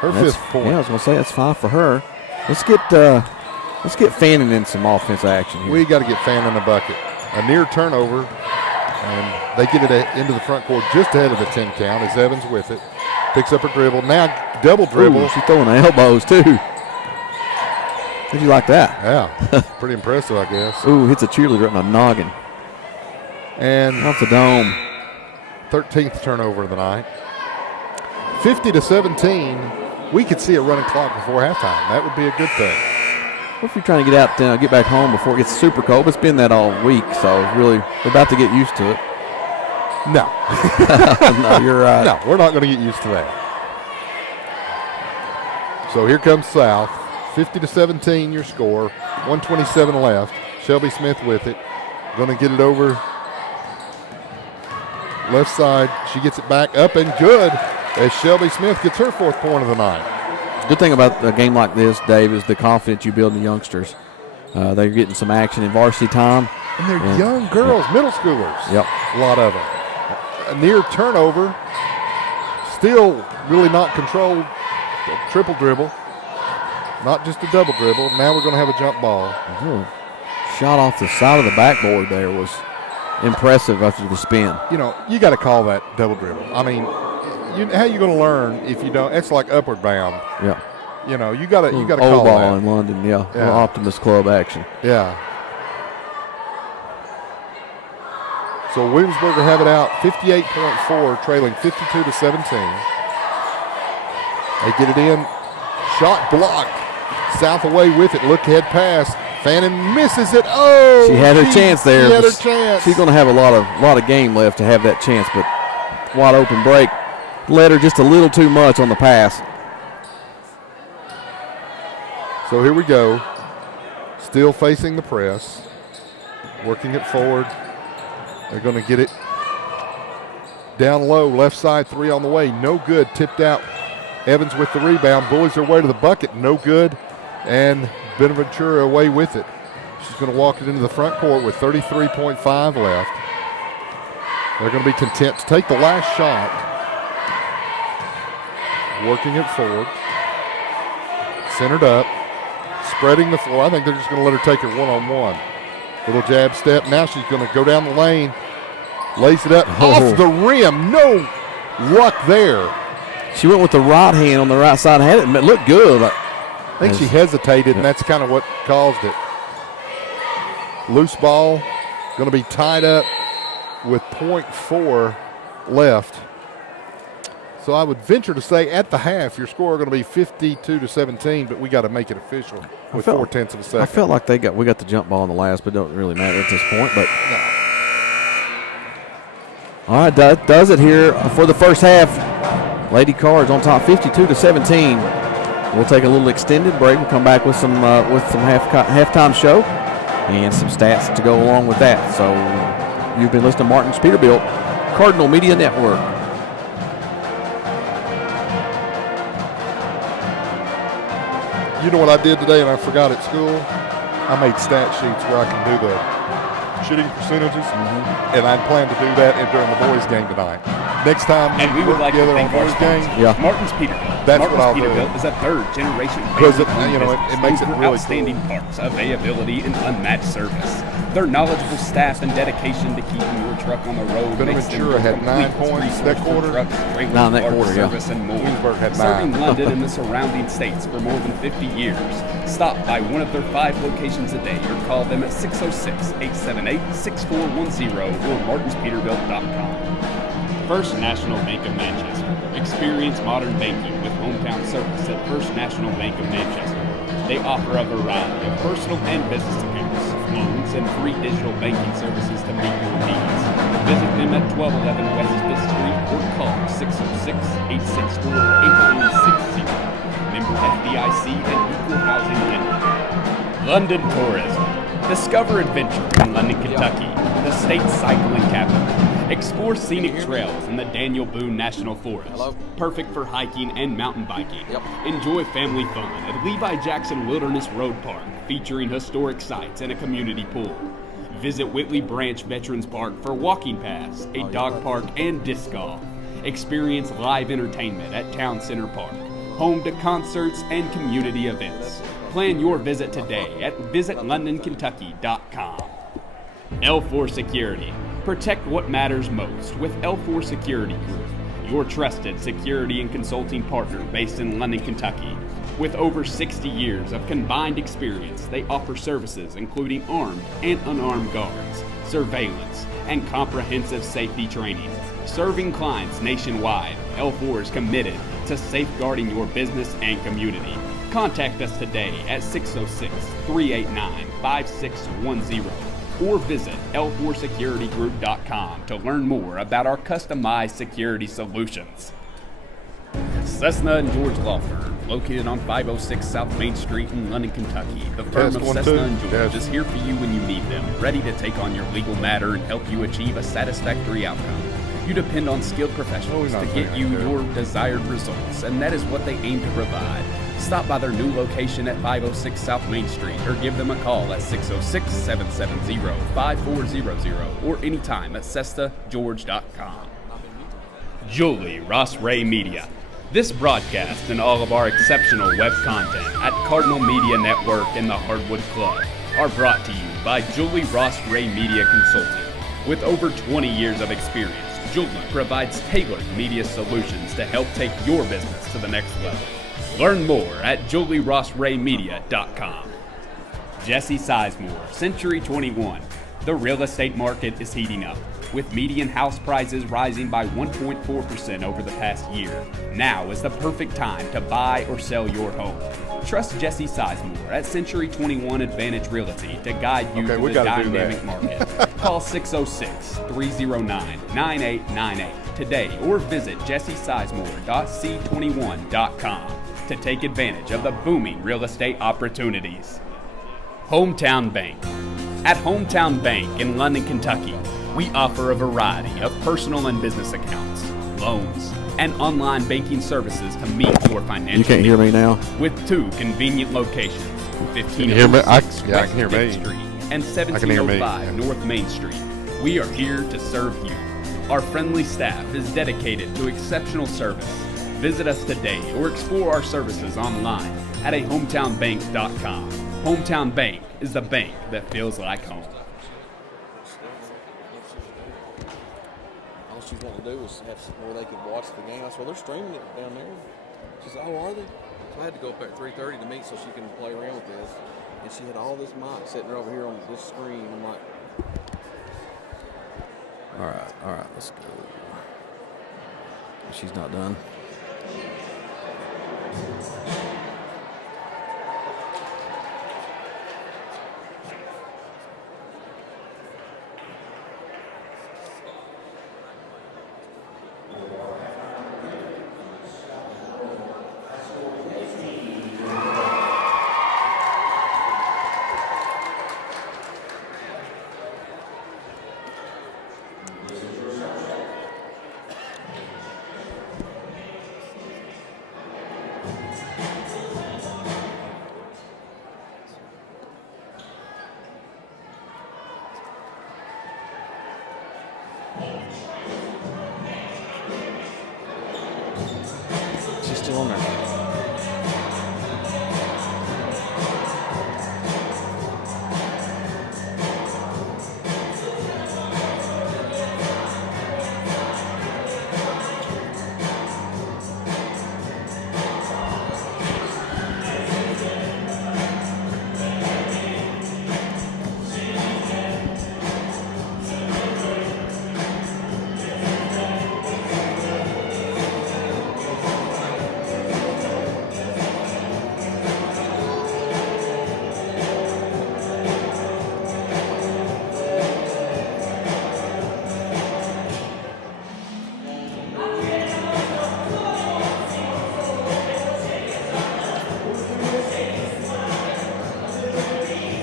Her 5th point. Yeah, I was going to say that's 5 for her. Let's get Fannin in some offensive action here. We got to get Fannin a bucket. A near turnover, and they get it into the front court just ahead of the 10 count as Evans with it. Picks up her dribble. Now double dribble. Ooh, she's throwing the elbows, too. How'd you like that? Yeah, pretty impressive, I guess. Ooh, hits a cheerleader in the noggin. And off the dome. 13th turnover of the night. 50-17, we could see a running clock before halftime. That would be a good thing. What if you're trying to get out, get back home before it gets super cold? It's been that all week, so really we're about to get used to it. No. No, you're right. No, we're not going to get used to that. So here comes South. 50-17 your score. 1:27 left. Shelby Smith with it. Going to get it over left side. She gets it back up and good as Shelby Smith gets her 4th point of the night. Good thing about a game like this, Dave, is the confidence you build in the youngsters. They're getting some action in varsity time. And they're young girls, middle schoolers. Yep. A lot of them. A near turnover. Still really not controlled. A triple dribble. Not just a double dribble. Now we're going to have a jump ball. Shot off the side of the backboard there was impressive after the spin. You got to call that double dribble. I mean, how you going to learn if you don't? It's like upward bound. Yeah. You got to call old ball that. in London, yeah. Optimus Club action. Yeah. So Williamsburg will have it out, 58.4, trailing 52-17. They get it in. Shot blocked. South away with it. Look ahead pass. Fannin misses it. Oh! She had her chance there. She had her chance. She's going to have a lot of game left to have that chance, but wide open break. Led her just a little too much on the pass. So here we go. Still facing the press. Working it forward. They're going to get it down low. Left side, 3 on the way. No good. Tipped out. Evans with the rebound. Bullies their way to the bucket. No good. And Benaventura away with it. She's going to walk it into the front court with 33.5 left. They're going to be content to take the last shot. Working it forward. Centered up. Spreading the floor. I think they're just going to let her take her one-on-one. Little jab step. Now she's going to go down the lane. Lays it up off the rim. No luck there. She went with the right hand on the right side. Had it looked good. I think she hesitated, and that's kind of what caused it. Loose ball. Going to be tied up with .4 left. So I would venture to say at the half, your score going to be 52-17, but we got to make it official with 4/10 of a second. I felt like we got the jump ball in the last, but it don't really matter at this point. But no. All right, that does it here for the first half. Lady Cards on top, 52-17. We'll take a little extended break. We'll come back with some halftime show and some stats to go along with that. So you've been listening to Martin's Peterbilt Cardinal Media Network. You know what I did today and I forgot at school? I made stat sheets where I can do the shooting percentages, and I plan to do that during the boys' game tonight. Next time we would like to thank boys' game. Martin's Peterbilt. That's what I'll do. Martin's Peterbilt is a third-generation Because it makes it for really outstanding cool. parts, availability, and unmatched service. Their knowledgeable staff and dedication to keeping your truck on the road makes them Benaventura had 9 complete points resource that for quarter. trucks, trailers, 9 that parts, quarter, yeah. service, and more. Williamsburg had 9. Serving London and the surrounding states for more than 50 years. Stop by one of their 5 locations a day or call them at 606-878-6410 or martinspeterbilt.com. First National Bank of Manchester. Experience modern banking with hometown service at First National Bank of Manchester. They offer a variety of personal and business accounts, loans, and free digital banking services to meet your needs. Visit them at 1211 West 5th Street or call 606-864-8360. Member FDIC and Equal Housing Lender. London Tourism. Discover adventure in London, Kentucky, the state's cycling capital. Explore scenic trails in the Daniel Boone National Forest. Perfect for hiking and mountain biking. Enjoy family fun at Levi Jackson Wilderness Road Park, featuring historic sites and a community pool. Visit Whitley Branch Veterans Park for walking paths, a dog park, and disc golf. Experience live entertainment at Town Center Park, home to concerts and community events. Plan your visit today at visitlondonkentucky.com. L4 Security. Protect what matters most with L4 Security Group, your trusted security and consulting partner based in London, Kentucky. With over 60 years of combined experience, they offer services including armed and unarmed guards, surveillance, and comprehensive safety training. Serving clients nationwide, L4 is committed to safeguarding your business and community. Contact us today at 606-389-5610 or visit L4securitygroup.com to learn more about our customized security solutions. Cessna and George Law Firm, located on 506 South Main Street in London, Kentucky. The firm of Cessna and George is here for you when you need them, ready to take on your legal matter and help you achieve a satisfactory outcome. You depend on skilled professionals to get you your desired results, and that is what they aim to provide. Stop by their new location at 506 South Main Street or give them a call at 606-770-5400 or anytime at CessaGeorge.com. Julie Ross Ray Media. This broadcast and all of our exceptional web content at Cardinal Media Network and the Hardwood Club are brought to you by Julie Ross Ray Media Consulting. With over 20 years of experience, Julie provides tailored media solutions to help take your business to the next level. Learn more at julierossraymedia.com. Jesse Sizemore, Century 21. The real estate market is heating up, with median house prices rising by 1.4% over the past year. Now is the perfect time to buy or sell your home. Trust Jesse Sizemore at Century 21 Advantage Realty to guide you through the dynamic market. Call 606-309-9898 today or visit jessesizemore.c21.com to take advantage of the booming real estate opportunities. Hometown Bank. At Hometown Bank in London, Kentucky, we offer a variety of personal and business accounts, loans, and online banking services to meet your financial You can't hear me now? with two convenient locations, Can you hear me? 1506 I West can hear 5th me. Street and I can hear me. 1705 North Main Street. We are here to serve you. Our friendly staff is dedicated to exceptional service. Visit us today or explore our services online at hometownbank.com. Hometown Bank is the bank that feels like home. All she's wanting to do was have where they could watch the game. I said, well, they're streaming it down there. She said, oh, are they? So I had to go up there at 3:30 to meet so she can play around with this. And she had all this mic sitting there over here on this screen. I'm like, All right, let's go. She's not done. She's still on there.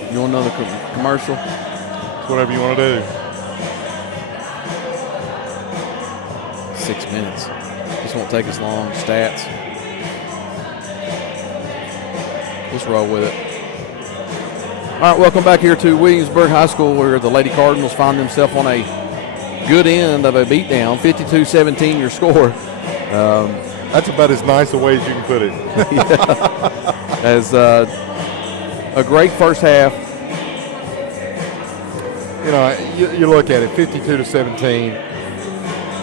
You want another commercial? Whatever you want to do. 6 minutes. This won't take us long. Stats. Let's roll with it. All right, welcome back here to Williamsburg High School, where the Lady Cardinals find themselves on a good end of a beatdown. 52-17 your score. That's about as nice a way as you can put it. As a great first half. You know, you look at it, 52-17.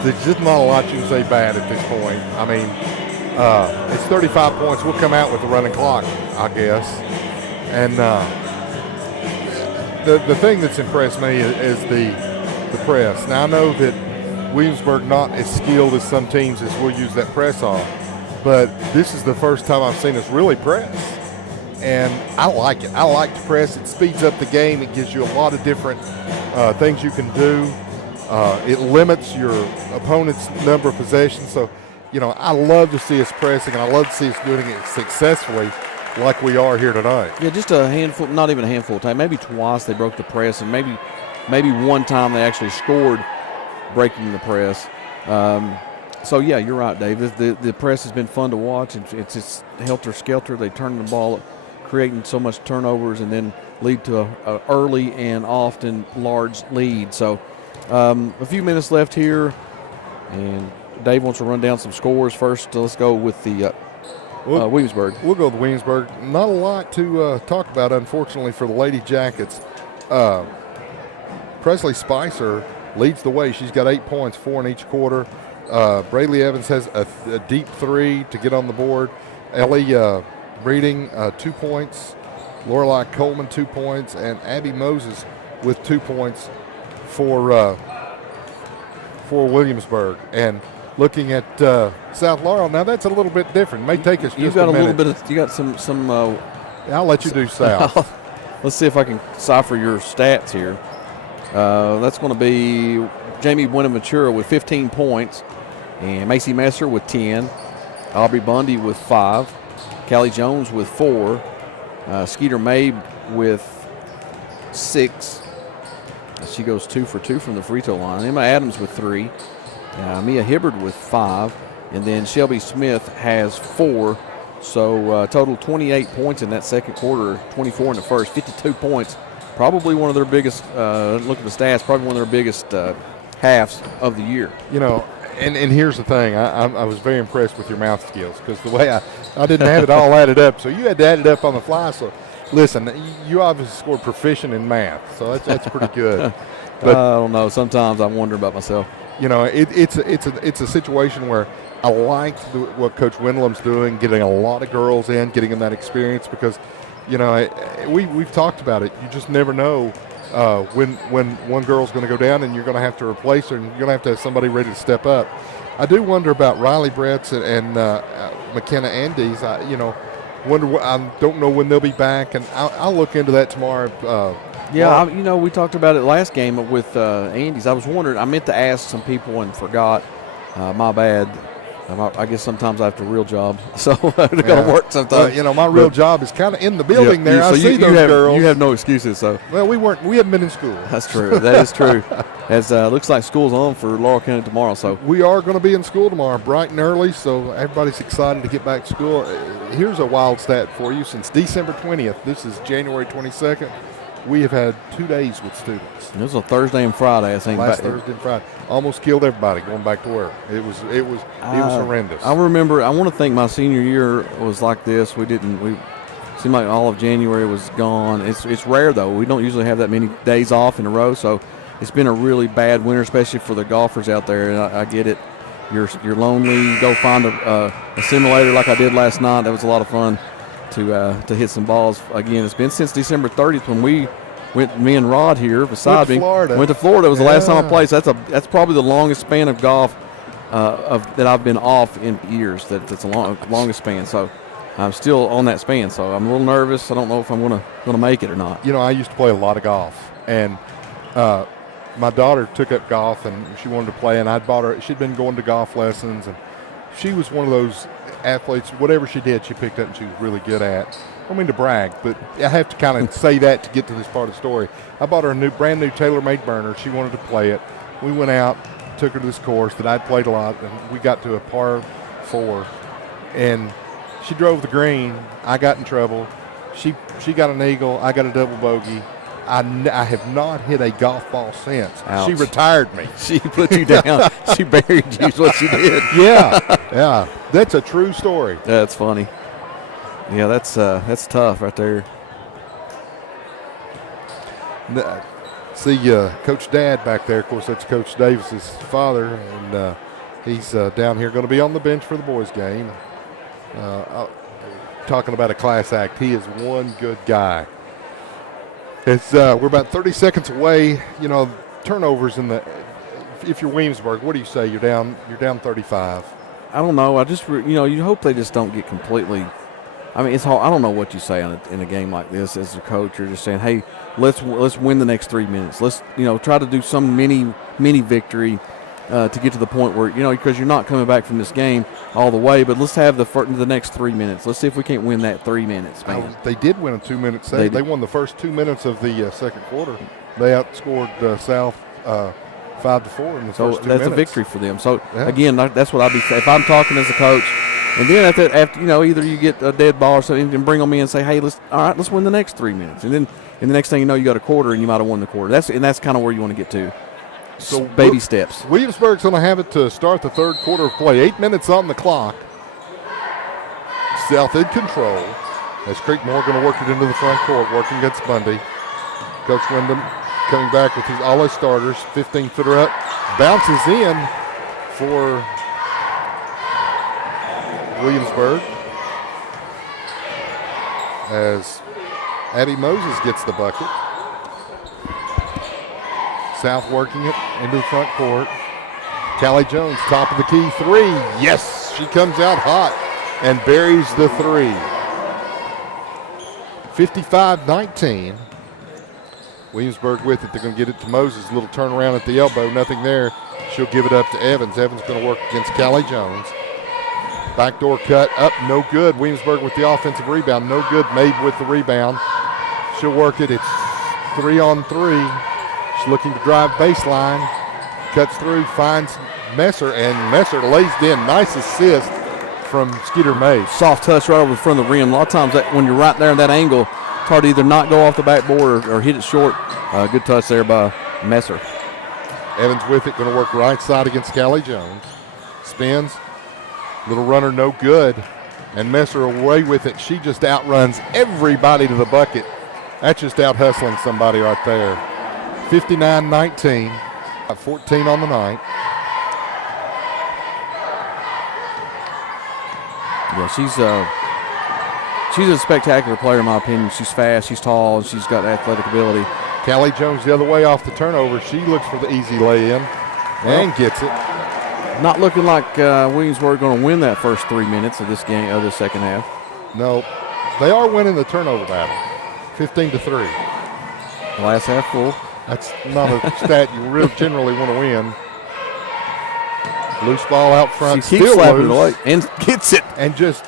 There's just not a lot you can say bad at this point. I mean, it's 35 points. We'll come out with the running clock, I guess. And the thing that's impressed me is the press. Now I know that Williamsburg not as skilled as some teams as we'll use that press off, but this is the first time I've seen us really press, and I like it. I like to press. It speeds up the game. It gives you a lot of different things you can do. It limits your opponent's number of possessions. So, I love to see us pressing, and I love to see us doing it successfully like we are here tonight. Yeah, just a handful, not even a handful of times. Maybe twice they broke the press, and maybe one time they actually scored breaking the press. So, yeah, you're right, Dave. The press has been fun to watch, and it's just helter-skelter. They turn the ball, creating so much turnovers, and then lead to a early and often large lead. So, a few minutes left here, and Dave wants to run down some scores first. Let's go with the Williamsburg. We'll go with Williamsburg. Not a lot to talk about, unfortunately, for the Lady Jackets. Presley Spicer leads the way. She's got 8 points, 4 in each quarter. Braylee Evans has a deep three to get on the board. Ellie Breeding, 2 points. Lorelei Coleman, 2 points. And Abby Moses with 2 points for Williamsburg. And looking at South Laurel, now that's a little bit different. It may take us just You've got a minute. little bit of, you got some I'll let you do South. Let's see if I can cipher your stats here. That's going to be Jamie Buenaventura with 15 points, and Macy Messer with 10, Aubrey Bundy with 5, Callie Jones with 4, Skeeter May with 6. She goes 2 for 2 from the free throw line. Emma Adams with 3, Mia Hibbard with 5, and then Shelby Smith has 4. So total 28 points in that second quarter, 24 in the first, 52 points. Probably one of their biggest, look at the stats, probably one of their biggest halves of the year. And here's the thing. I was very impressed with your mouth skills, because the way I didn't have it all added up. So you had to add it up on the fly. So listen, you obviously scored proficient in math. So that's pretty good. But I don't know. Sometimes I wonder about myself. It's a situation where I like what Coach Windlam's doing, getting a lot of girls in, getting them that experience, because we've talked about it. You just never know when one girl's going to go down and you're going to have to replace her, and you're going to have somebody ready to step up. I do wonder about Riley Bretts and McKenna Andes. I don't know when they'll be back, and I'll look into that tomorrow. We talked about it last game with Andes. I was wondering, I meant to ask some people and forgot. My bad. I guess sometimes I have to real job, so it's going to work sometimes. My real job is kind of in the building there. So I see those girls. You have no excuses. So we haven't been in school. That's true. That is true. As looks like school's on for Laurel County tomorrow. So we are going to be in school tomorrow, bright and early. So everybody's excited to get back to school. Here's a wild stat for you. Since December 20th, this is January 22nd. We have had 2 days with students. It was a Thursday and Friday, I think. Last Thursday and Friday. Almost killed everybody going back to work. It was horrendous. I remember, I want to think my senior year was like this. We seemed like all of January was gone. It's rare, though. We don't usually have that many days off in a row, so it's been a really bad winter, especially for the golfers out there, and I get it. You're lonely. You go find a simulator like I did last night. That was a lot of fun to hit some balls. Again, it's been since December 30th when me and Rod here beside me went to Florida. It was the last time I played. So that's probably the longest span of golf that I've been off in years. That's the longest span. So I'm still on that span. So I'm a little nervous. I don't know if I'm gonna make it or not. I used to play a lot of golf, and my daughter took up golf and she wanted to play, and I'd bought her. She'd been going to golf lessons, and she was one of those athletes. Whatever she did, she picked up and she was really good at. I don't mean to brag, but I have to kind of say that to get to this part of the story. I bought her a brand new tailor-made burner. She wanted to play it. We went out, took her to this course that I'd played a lot, and we got to a par 4, and she drove the green. I got in trouble. She got an eagle. I got a double bogey. I have not hit a golf ball since. Ouch. She retired me. She put you down. She buried you is what she did. Yeah. That's a true story. That's funny. Yeah, that's tough right there. See Coach Dad back there. Of course, that's Coach Davis's father, and he's down here going to be on the bench for the boys' game. Talking about a class act, he is one good guy. It's we're about 30 seconds away. You know, turnovers in the. If you're Williamsburg, what do you say? You're down 35. I don't know. I just you hope they just don't get completely. I mean, it's hard. I don't know what you say in a game like this as a coach. You're just saying, hey, let's win the next 3 minutes. Let's try to do some mini victory to get to the point where because you're not coming back from this game all the way. But let's have the next 3 minutes. Let's see if we can't win that 3 minutes, man. They did win a 2-minute set. They won the first 2 minutes of the second quarter. They outscored South 5-4 in the first 2 minutes. That's a victory for them. So again, that's what I'd be saying if I'm talking as a coach. And then after either you get a dead ball or something, and bring them in and say, hey, let's win the next 3 minutes. And the next thing you know, you got a quarter, and you might have won the quarter. That's kind of where you want to get to. So baby steps. Williamsburg's going to have it to start the third quarter of play. 8 minutes on the clock. South in control as Creekmore going to work it into the front court, working against Bundy. Coach Wyndham coming back with all his starters. 15-footer up, bounces in for Williamsburg as Abby Moses gets the bucket. South working it into the front court. Callie Jones, top of the key, three. Yes, she comes out hot and buries the three. 55-19. Williamsburg with it. They're going to get it to Moses. A little turnaround at the elbow. Nothing there. She'll give it up to Evans. Evans going to work against Callie Jones. Backdoor cut up, no good. Williamsburg with the offensive rebound, no good. Mabe with the rebound. She'll work it. It's 3-on-3. She's looking to drive baseline. Cuts through, finds Messer, and Messer lays it in. Nice assist from Skeeter Mabe. Soft touch right over the front of the rim. A lot of times when you're right there in that angle, it's hard to either not go off the backboard or hit it short. Good touch there by Messer. Evans with it, going to work right side against Callie Jones. Spins. Little runner, no good. And Messer away with it. She just outruns everybody to the bucket. That's just out hustling somebody right there. 59-19. 14 on the night. Yeah, she's a spectacular player in my opinion. She's fast, she's tall, and she's got athletic ability. Callie Jones the other way off the turnover. She looks for the easy lay-in and gets it. Not looking like Williamsburg going to win that first 3 minutes of this game, of the second half. No, they are winning the turnover battle, 15-3. Last half full. That's not a stat you really generally want to win. Loose ball out front, she keeps still slapping loose, it and gets it. and just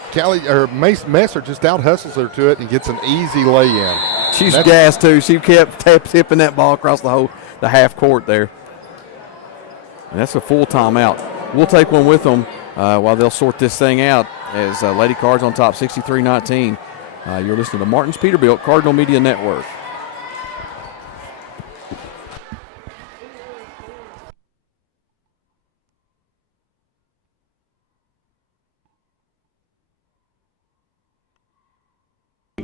Messer just out hustles her to it and gets an easy lay-in. She's gassed too. She kept tipping that ball across the half court there. And that's a full timeout. We'll take one with them while they'll sort this thing out as Lady Cards on top, 63-19. You're listening to Martin's Peterbilt Cardinal Media Network.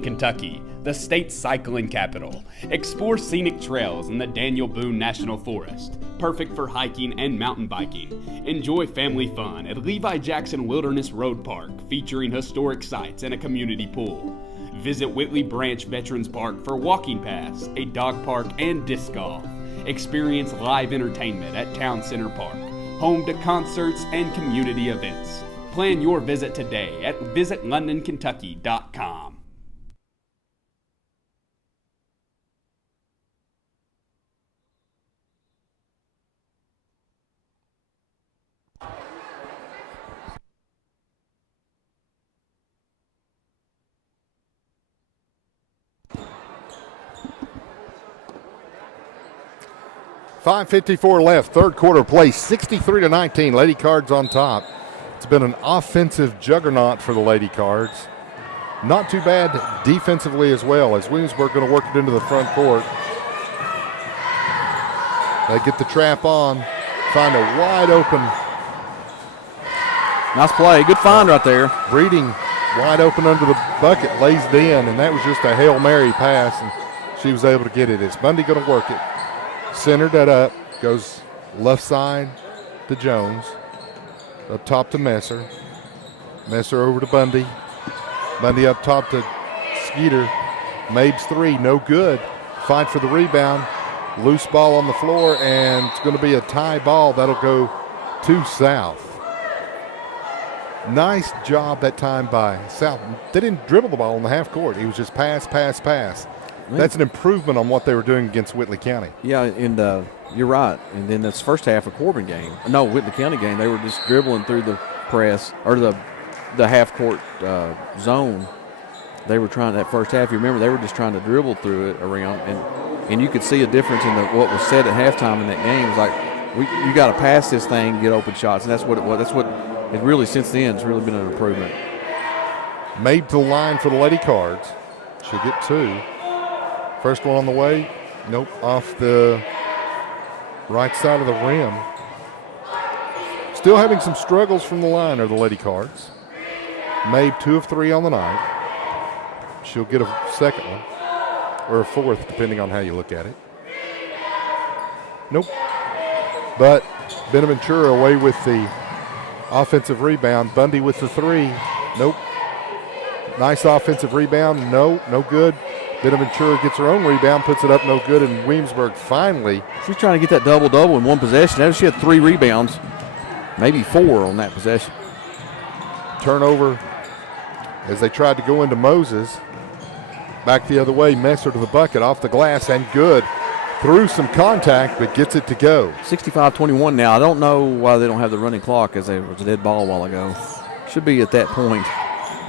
Kentucky, the state's cycling capital. Explore scenic trails in the Daniel Boone National Forest, perfect for hiking and mountain biking. Enjoy family fun at Levi Jackson Wilderness Road Park, featuring historic sites and a community pool. Visit Whitley Branch Veterans Park for walking paths, a dog park, and disc golf. Experience live entertainment at Town Center Park, home to concerts and community events. Plan your visit today at visitlondonkentucky.com. .554 left, third quarter play, 63-19. Lady Cards on top. It's been an offensive juggernaut for the Lady Cards. Not too bad defensively as well, as Williamsburg going to work it into the front court. They get the trap on, find a wide open. Nice play, good find right there. Breeding wide open under the bucket, lays it in, and that was just a Hail Mary pass, and she was able to get it. It's Bundy going to work it. Centered that up, goes left side to Jones, up top to Messer. Messer over to Bundy. Bundy up top to Skeeter. Mabe's three, no good. fight for the rebound. Loose ball on the floor, and it's going to be a tie ball. That'll go to South. Nice job that time by South. They didn't dribble the ball in the half court. It was just pass, pass, pass. That's an improvement on what they were doing against Whitley County. Yeah, and you're right. And then this first half of Corbin game, no, Whitley County game, they were just dribbling through the press or the half court zone. They were trying that first half. You remember they were just trying to dribble through it around, and you could see a difference in what was said at halftime in that game. It was like you got to pass this thing, get open shots, and that's what it was. That's what it really since then has really been an improvement. Made to the line for the Lady Cards. She'll get 2. First one on the way. Nope, off the right side of the rim. Still having some struggles from the line are the Lady Cards. Made 2 of 3 on the night. She'll get a second one, or a fourth, depending on how you look at it. Nope. But Benaventura away with the offensive rebound. Bundy with the 3. Nope. Nice offensive rebound. No good. Benaventura gets her own rebound, puts it up, no good, and Williamsburg finally. She's trying to get that double-double in one possession. She had 3 rebounds, maybe 4 on that possession. Turnover as they tried to go into Moses. Back the other way, Messer to the bucket, off the glass, and good. Through some contact, but gets it to go. 65-21 now. I don't know why they don't have the running clock, as there was a dead ball a while ago. Should be at that point.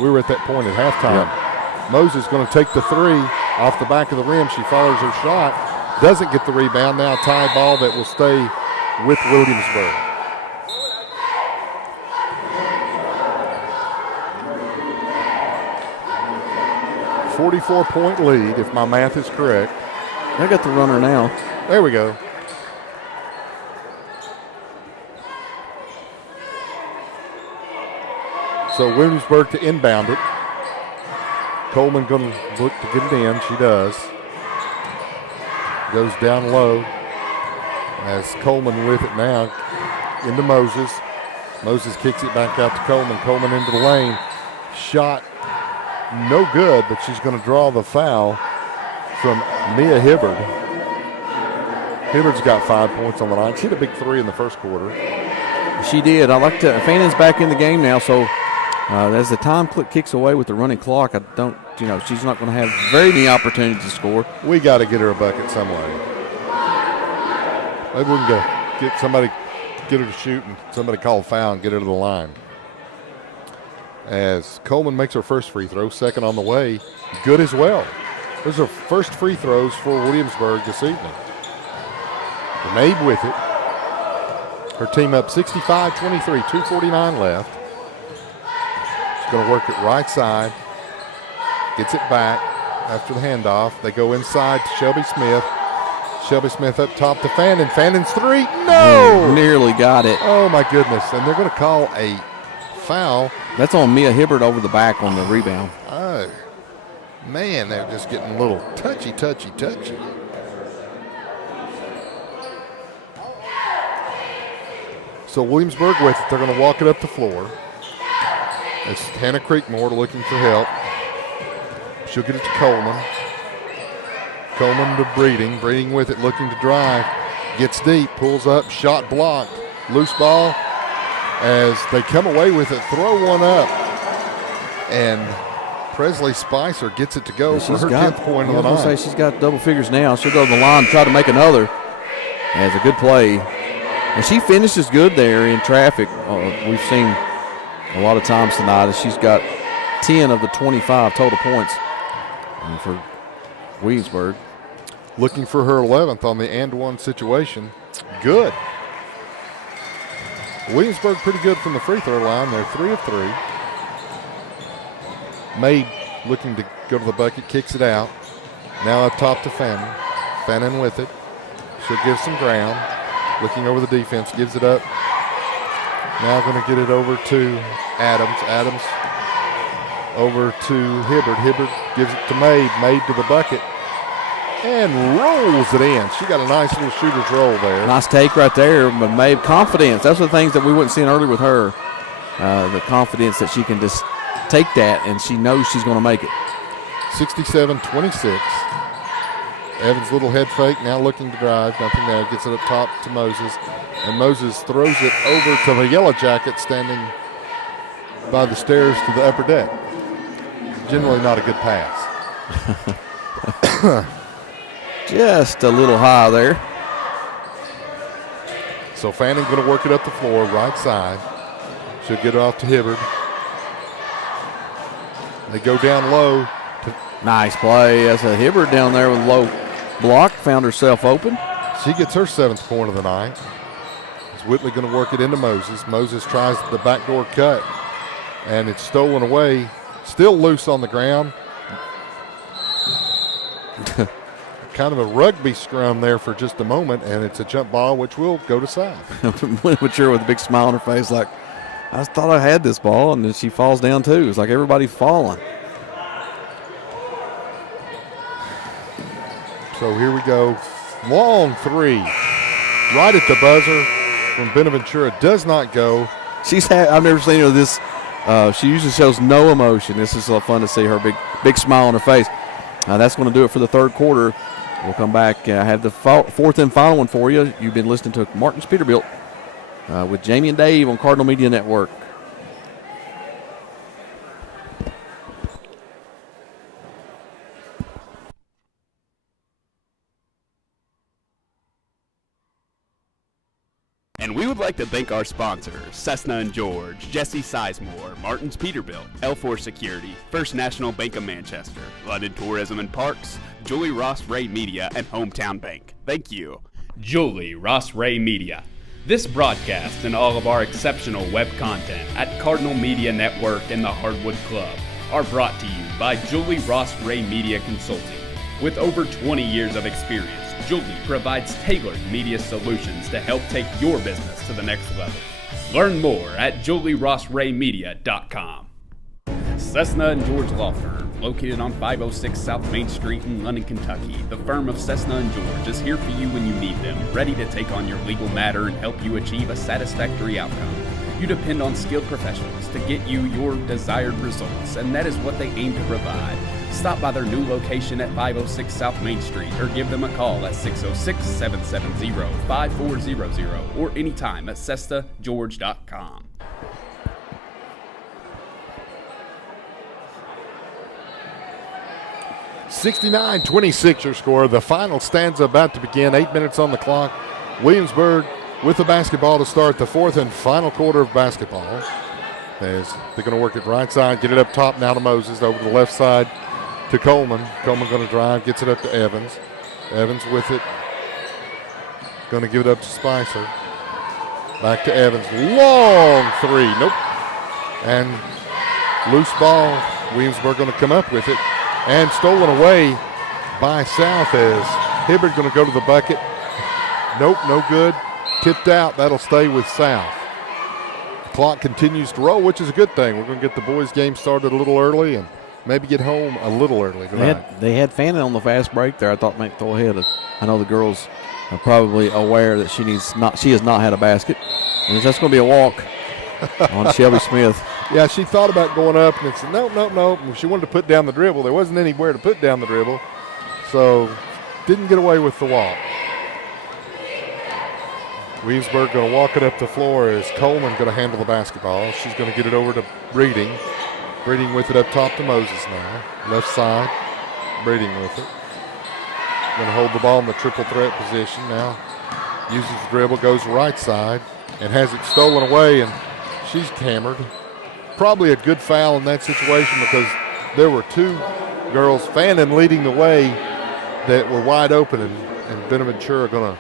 We were at that point at halftime. Yeah. Moses going to take the 3 off the back of the rim. She follows her shot. Doesn't get the rebound. Now tie ball that will stay with Williamsburg. A 44-point lead, if my math is correct. They got the runner now. There we go. So Williamsburg to inbound it. Coleman going to look to get it in. She does. Goes down low as Coleman with it now into Moses. Moses kicks it back out to Coleman. Coleman into the lane. Shot no good, but she's going to draw the foul from Mia Hibbard. Hibbard's got 5 points on the night. She had a big 3 in the first quarter. She did. I like to. Fannon's back in the game now, so as the time kicks away with the running clock, she's not going to have very many opportunities to score. We got to get her a bucket some way. Maybe we can go get her to shoot, and somebody call a foul and get her to the line. As Coleman makes her first free throw, second on the way, good as well. Those are first free throws for Williamsburg this evening. Made with it. Her team up 65-23, 2:49 left. She's going to work it right side. Gets it back after the handoff. They go inside to Shelby Smith. Shelby Smith up top to Fannin. Fannon's 3. No! Nearly got it. Oh, my goodness. And they're going to call a foul. That's on Mia Hibbard over the back on the rebound. Oh, man, they're just getting a little touchy. So Williamsburg with it. They're going to walk it up the floor. It's Hannah Creekmore looking for help. She'll get it to Coleman. Coleman to Breeding. Breeding with it, looking to drive. Gets deep, pulls up, shot blocked. Loose ball. As they come away with it, throw one up. And Presley Spicer gets it to go for her 10th point of the night. She's got double figures now. She'll go to the line and try to make another. Has a good play. And she finishes good there in traffic. We've seen a lot of times tonight as she's got 10 of the 25 total points for Williamsburg. Looking for her 11th on the and one situation. Good. Williamsburg pretty good from the free throw line. They're 3 of 3. May looking to go to the bucket, kicks it out. Now up top to Fannin. Fannin with it. She'll give some ground. Looking over the defense, gives it up. Now going to get it over to Adams. Adams over to Hibbard. Hibbard gives it to Maid. Maid to the bucket. And rolls it in. She got a nice little shooter's roll there. Nice take right there, but Maid, confidence. That's the things that we weren't seeing earlier with her. The confidence that she can just take that and she knows she's going to make it. 67-26. Evans' little head fake, now looking to drive. Nothing there. Gets it up top to Moses. And Moses throws it over to the Yellow Jacket standing by the stairs to the upper deck. Generally not a good pass. Just a little high there. So Fanning going to work it up the floor, right side. She'll get it off to Hibbard. They go down low. Nice play. That's a Hibbard down there with a low block. Found herself open. She gets her 7th point of the night. Is Whitley going to work it into Moses. Moses tries the backdoor cut, and it's stolen away. Still loose on the ground. Kind of a rugby scrum there for just a moment, and it's a jump ball, which will go to South. Mature with a big smile on her face, like, I thought I had this ball, and then she falls down too. It's like everybody's falling. So here we go. Long three. Right at the buzzer from Benaventura. Does not go. I've never seen her this. She usually shows no emotion. This is so fun to see her big smile on her face. That's going to do it for the third quarter. We'll come back. I have the fourth and final one for you. You've been listening to Martin's Peterbilt with Jamie and Dave on Cardinal Media Network. And we would like to thank our sponsors, Cessna and George, Jesse Sizemore, Martin's Peterbilt, L4 Security, First National Bank of Manchester, London Tourism and Parks, Julie Ross Ray Media, and Hometown Bank. Thank you. Julie Ross Ray Media. This broadcast and all of our exceptional web content at Cardinal Media Network and the Hardwood Club are brought to you by Julie Ross Ray Media Consulting. With over 20 years of experience, Julie provides tailored media solutions to help take your business to the next level. Learn more at julierossraymedia.com. Cessna and George Law Firm, located on 506 South Main Street in London, Kentucky. The firm of Cessna and George is here for you when you need them, ready to take on your legal matter and help you achieve a satisfactory outcome. You depend on skilled professionals to get you your desired results, and that is what they aim to provide. Stop by their new location at 506 South Main Street or give them a call at 606-770-5400 or anytime at CessaGeorge.com. (69-26) your score. The final stanza about to begin. 8 minutes on the clock. Williamsburg with the basketball to start the fourth and final quarter of basketball. As they're going to work it right side, get it up top now to Moses, over to the left side to Coleman. Coleman going to drive, gets it up to Evans. Evans with it. Going to give it up to Spicer. Back to Evans. Long three. Nope. And loose ball. Williamsburg going to come up with it. And stolen away by South as Hibbard going to go to the bucket. Nope, no good. Tipped out. That'll stay with South. The clock continues to roll, which is a good thing. We're going to get the boys' game started a little early and maybe get home a little early tonight. They had Fannin on the fast break there. I thought might throw ahead. I know the girls are probably aware that she has not had a basket. And that's going to be a walk on Shelby Smith. Yeah, she thought about going up and said, nope. And she wanted to put down the dribble. There wasn't anywhere to put down the dribble. So didn't get away with the walk. Williamsburg going to walk it up the floor as Coleman going to handle the basketball. She's going to get it over to Breeding. Breeding with it up top to Moses now. Left side, Breeding with it. Going to hold the ball in the triple threat position now. Uses the dribble, goes right side, and has it stolen away, and she's hammered. Probably a good foul in that situation because there were two girls, Fannin leading the way, that were wide open, and Benaventura going to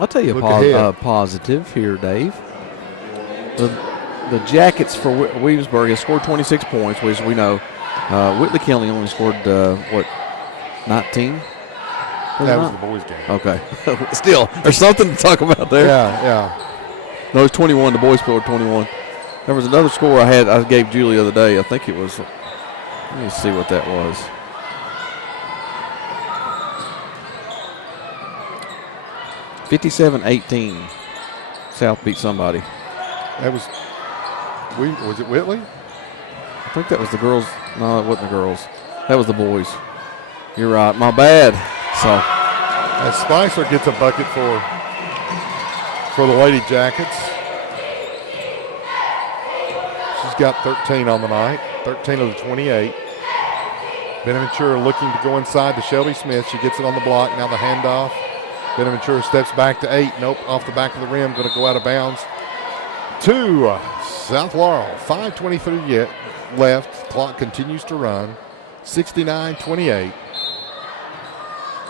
I'll tell you a positive here, Dave. The Jackets for Williamsburg has scored 26 points, which we know. Whitley County only scored, 19? That was the boys' game. Okay. Still, there's something to talk about there. Yeah. No, it's 21. The boys scored 21. There was another score I gave Julie the other day. I think it was, let me see what that was. (57-18). South beat somebody. That was it Whitley? I think that was the girls. No, it wasn't the girls. That was the boys. You're right. My bad. So As Spicer gets a bucket for the Lady Jackets. She's got 13 on the night, 13 of the 28. Benaventura looking to go inside to Shelby Smith. She gets it on the block. Now the handoff. Benaventura steps back to 8. Nope, off the back of the rim. Going to go out of bounds to South Laurel. 5:23 yet left. Clock continues to run. 69-28.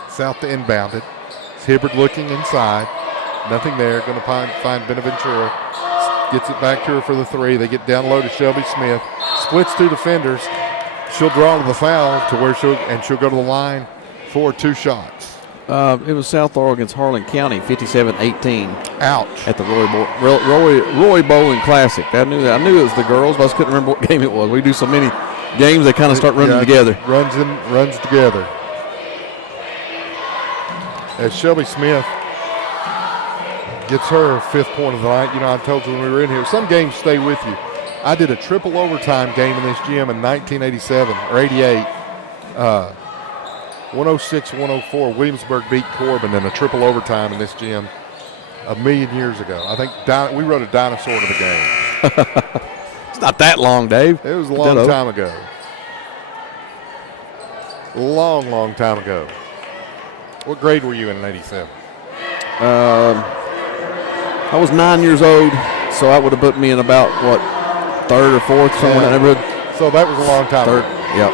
South to inbound it. It's Hibbard looking inside. Nothing there. Going to find Benaventura. Gets it back to her for the 3. They get down low to Shelby Smith. Splits 2 defenders. She'll draw to the foul to where she'll go to the line for 2 shots. It was South Laurel against Harlan County, 57-18. Ouch. At the Roy Bowling Classic. I knew it was the girls, but I just couldn't remember what game it was. We do so many games, they kind of start running together. Runs together. As Shelby Smith gets her 5th point of the night. You know, I told you when we were in here, some games stay with you. I did a triple overtime game in this gym in 1987 or 88. 106-104, Williamsburg beat Corbin in a triple overtime in this gym a million years ago. I think we wrote a dinosaur to the game. It's not that long, Dave. It was a long time ago. Long time ago. What grade were you in 87? I was 9 years old, so that would have put me in about, 3rd or 4th, somewhere in that neighborhood. So that was a long time ago. Yep.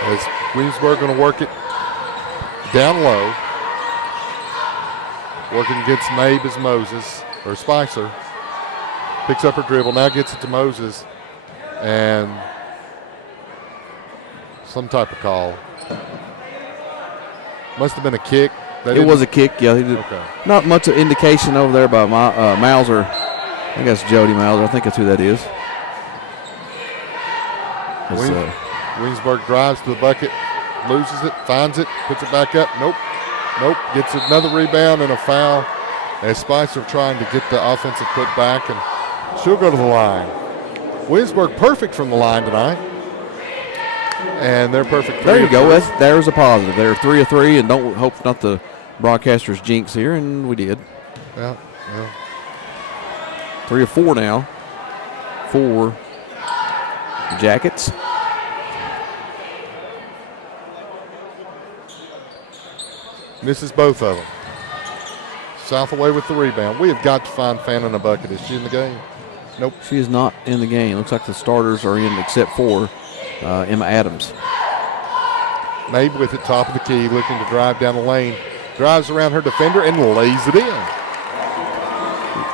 As Williamsburg going to work it down low. Working against Mabe is Moses, or Spicer. Picks up her dribble, now gets it to Moses. And some type of call. Must have been a kick. It was a kick, yeah. He did. Okay. Not much of indication over there by Mauser. I think that's Jody Mauser. I think that's who that is. Williamsburg drives to the bucket, loses it, finds it, puts it back up. Nope. Gets another rebound and a foul as Spicer trying to get the offensive put back, and she'll go to the line. Williamsburg perfect from the line tonight. And they're perfect. There you go. There's a positive. They're 3 of 3, and don't hope not the broadcasters jinx here, and we did. Yeah. 3 of 4 now for the Jackets. Misses both of them. South away with the rebound. We have got to find Fannin a bucket. Is she in the game? Nope. She is not in the game. Looks like the starters are in except for Emma Adams. Mabe with it, top of the key, looking to drive down the lane. Drives around her defender and lays it in.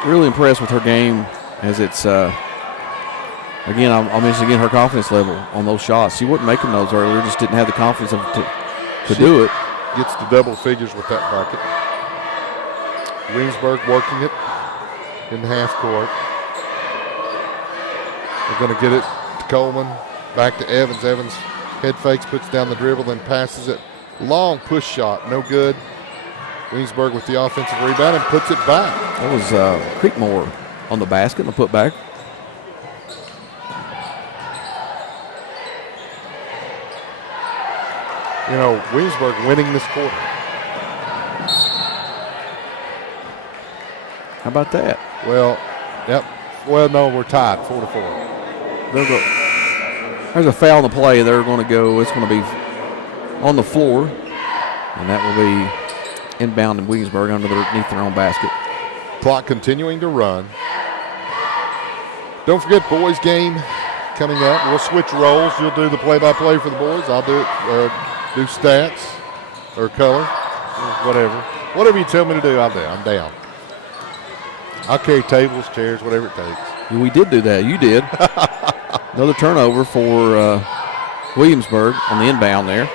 Really impressed with her game as it's, again, I'll mention again her confidence level on those shots. She wasn't making those earlier, just didn't have the confidence to do it. Gets to double figures with that bucket. Williamsburg working it in half court. They're going to get it to Coleman. Back to Evans. Evans head fakes, puts down the dribble, then passes it. Long push shot, no good. Williamsburg with the offensive rebound and puts it back. That was Creekmore on the basket and the putback. You know, Williamsburg winning this quarter. How about that? Well, yep. Well, no, we're tied 4-4. There's a foul in the play. They're going to go. It's going to be on the floor, and that will be inbound in Williamsburg underneath their own basket. Clock continuing to run. Don't forget boys game coming up. We'll switch roles. You'll do the play-by-play for the boys. I'll do stats or color, whatever. Whatever you tell me to do, I'll do. I'm down. I'll carry tables, chairs, whatever it takes. We did do that. You did. Another turnover for Williamsburg on the inbound there.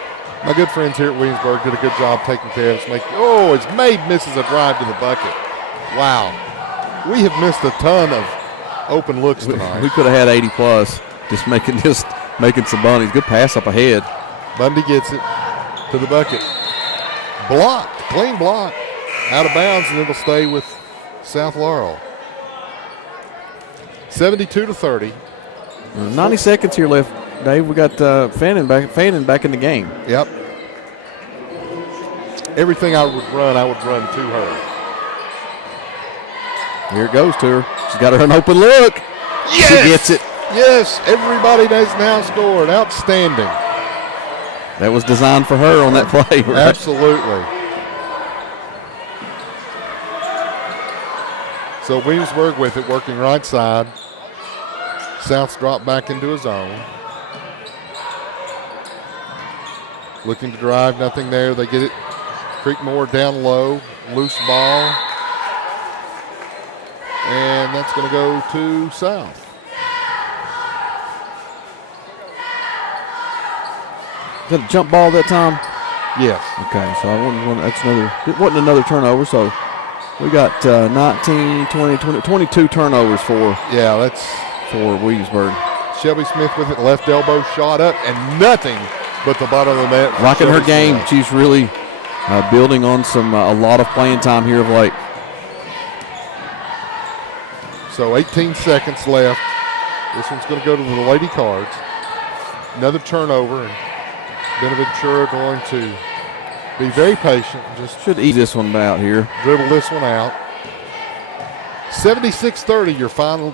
My good friends here at Williamsburg did a good job taking care of us. As Mabe misses a drive to the bucket. Wow. We have missed a ton of open looks tonight. We could have had 80+, just making some bunnies. Good pass up ahead. Bundy gets it to the bucket. Blocked, clean block. Out of bounds, and it'll stay with South Laurel. 72-30. 90 seconds here left, Dave. We got Fannin back in the game. Yep. everything I would run to her. Here it goes to her. She's got her an open look. Yes! She gets it. Yes, everybody has now scored. Outstanding. That was designed for her on that play. Right? Absolutely. So Williamsburg with it, working right side. South's dropped back into his zone. Looking to drive, nothing there. They get it. Creekmore down low, loose ball. And that's going to go to South. Is that a jump ball that time? Yes. Okay, so it wasn't another turnover, so we got 19, 20, 22 turnovers for Williamsburg. Shelby Smith with it, left elbow shot up, and nothing but the bottom of the net. Rocking her Shelby game. Smith. She's really building on a lot of playing time here of late. So 18 seconds left. This one's going to go to the Lady Cards. Another turnover, and Benaventura going to be very patient. Just should ease this one out here. Dribble this one out. 76-30,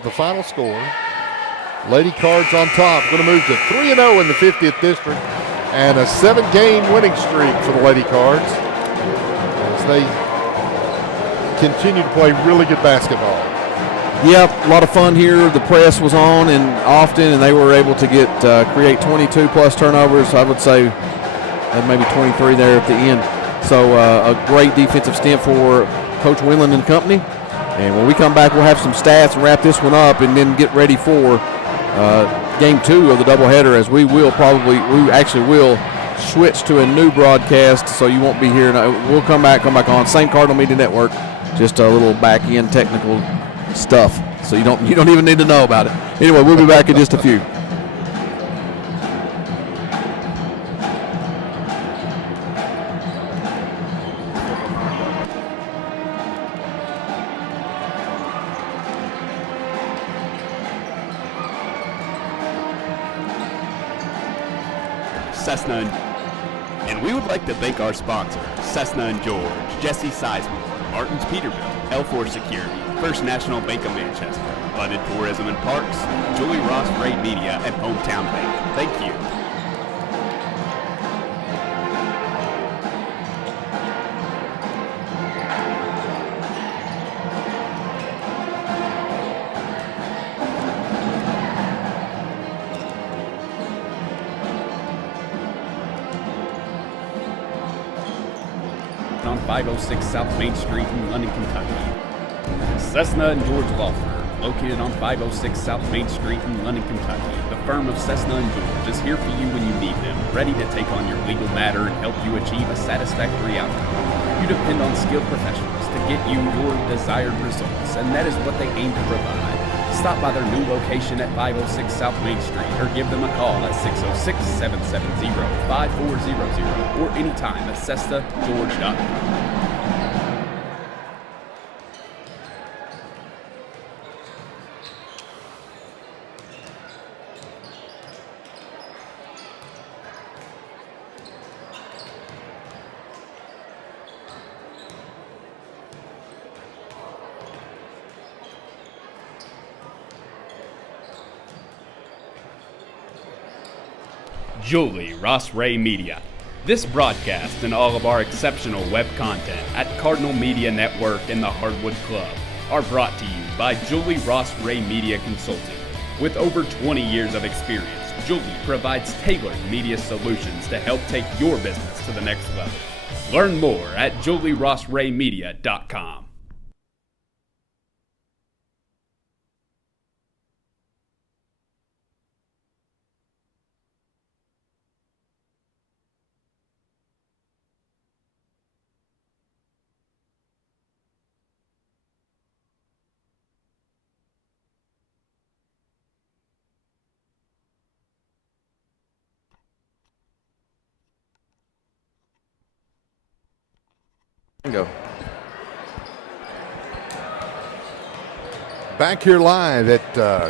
the final score. Lady Cards on top. Going to move to 3-0 in the 50th district, and a 7-game winning streak for the Lady Cards as they continue to play really good basketball. Yep, a lot of fun here. The press was on and often, and they were able to create 22-plus turnovers. I would say maybe 23 there at the end. So a great defensive stint for Coach Winland and company. And when we come back, we'll have some stats and wrap this one up and then get ready for Game 2 of the doubleheader, as we actually will switch to a new broadcast, so you won't be here. We'll come back on. Same Cardinal Media Network, just a little back-end technical stuff, so you don't even need to know about it. Anyway, we'll be back in just a few. Cessna, and we would like to thank our sponsors, Cessna & George, Jesse Sizemore, Martin's Peterbilt, L4 Security, First National Bank of Manchester, London Tourism and Parks, Julie Ross Ray Media, and Hometown Bank. Thank you. On 506 South Main Street in London, Kentucky. Cessna & George Law Firm, located on 506 South Main Street in London, Kentucky. The firm of Cessna & George is here for you when you need them, ready to take on your legal matter and help you achieve a satisfactory outcome. You depend on skilled professionals to get you your desired results, and that is what they aim to provide. Stop by their new location at 506 South Main Street or give them a call at 606-770-5400 or anytime at CessaGeorge.com. Julie Ross Ray Media. This broadcast and all of our exceptional web content at Cardinal Media Network and the Hardwood Club are brought to you by Julie Ross Ray Media Consulting. With over 20 years of experience, Julie provides tailored media solutions to help take your business to the next level. Learn more at julierossraymedia.com. Go. Back here live at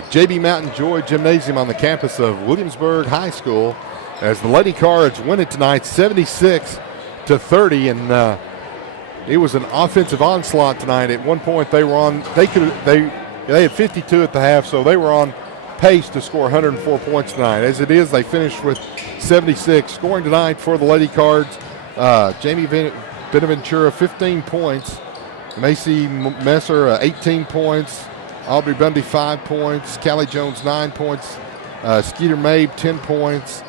JB Mountain Joy Gymnasium on the campus of Williamsburg High School as the Lady Cards win it tonight 76-60 to 30, and it was an offensive onslaught tonight. At one point, they were on. They had 52 at the half, so they were on pace to score 104 points tonight. As it is, they finished with 76. Scoring tonight for the Lady Cards, Jamie Benaventura 15 points, Macy Messer 18 points, Aubrey Bundy 5 points, Callie Jones 9 points, Skeeter Mabe 10 points,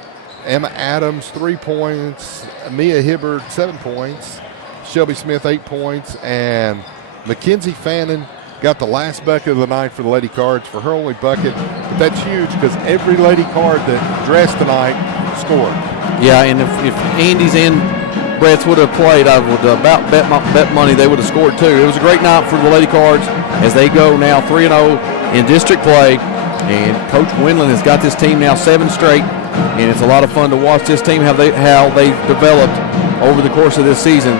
Emma Adams 3 points, Mia Hibbard 7 points, Shelby Smith 8 points, and Mackenzie Fannin got the last bucket of the night for the Lady Cards for her only bucket. But that's huge because every Lady Card that dressed tonight scored. Yeah, and if Andy's and Brett's would have played, I would about bet money they would have scored too. It was a great night for the Lady Cards as they go now 3-0 in district play. And Coach Windland has got this team now 7 straight, and it's a lot of fun to watch this team how they've developed over the course of this season.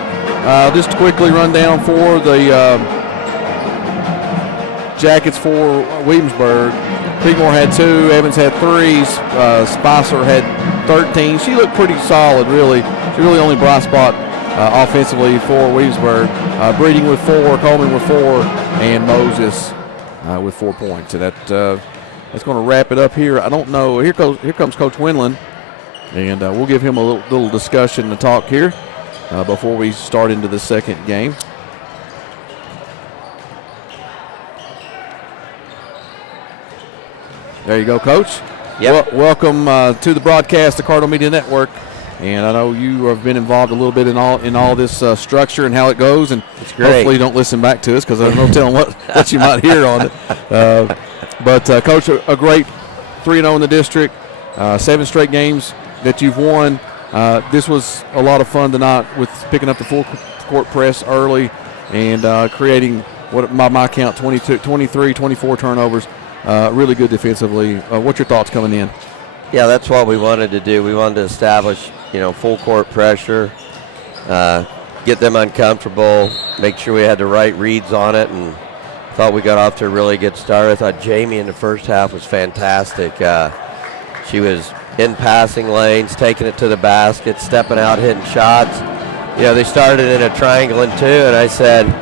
Just to quickly run down for the Jackets for Williamsburg. Creekmore had 2, Evans had 3, Spicer had 13. She looked pretty solid, really. She really only bright spot offensively for Williamsburg. Breeding with 4, Coleman with 4, and Moses with 4 points. And that's going to wrap it up here. I don't know. Here comes Coach Windland, and we'll give him a little discussion to talk here before we start into the second game. There you go, Coach. Yep. Welcome to the broadcast, the Cardinal Media Network. And I know you have been involved a little bit in all this structure and how it goes. And it's great. Hopefully you don't listen back to us because there's no telling what you might hear on it. But Coach, a great 3-0 in the district, 7 straight games that you've won. This was a lot of fun tonight with picking up the full court press early and creating, what by my count, 23, 24 turnovers. Really good defensively. What's your thoughts coming in? Yeah, that's what we wanted to do. We wanted to establish, full court pressure, get them uncomfortable, make sure we had the right reads on it, and thought we got off to a really good start. I thought Jamie in the first half was fantastic. She was in passing lanes, taking it to the basket, stepping out, hitting shots. They started in a triangle and 2, and I said,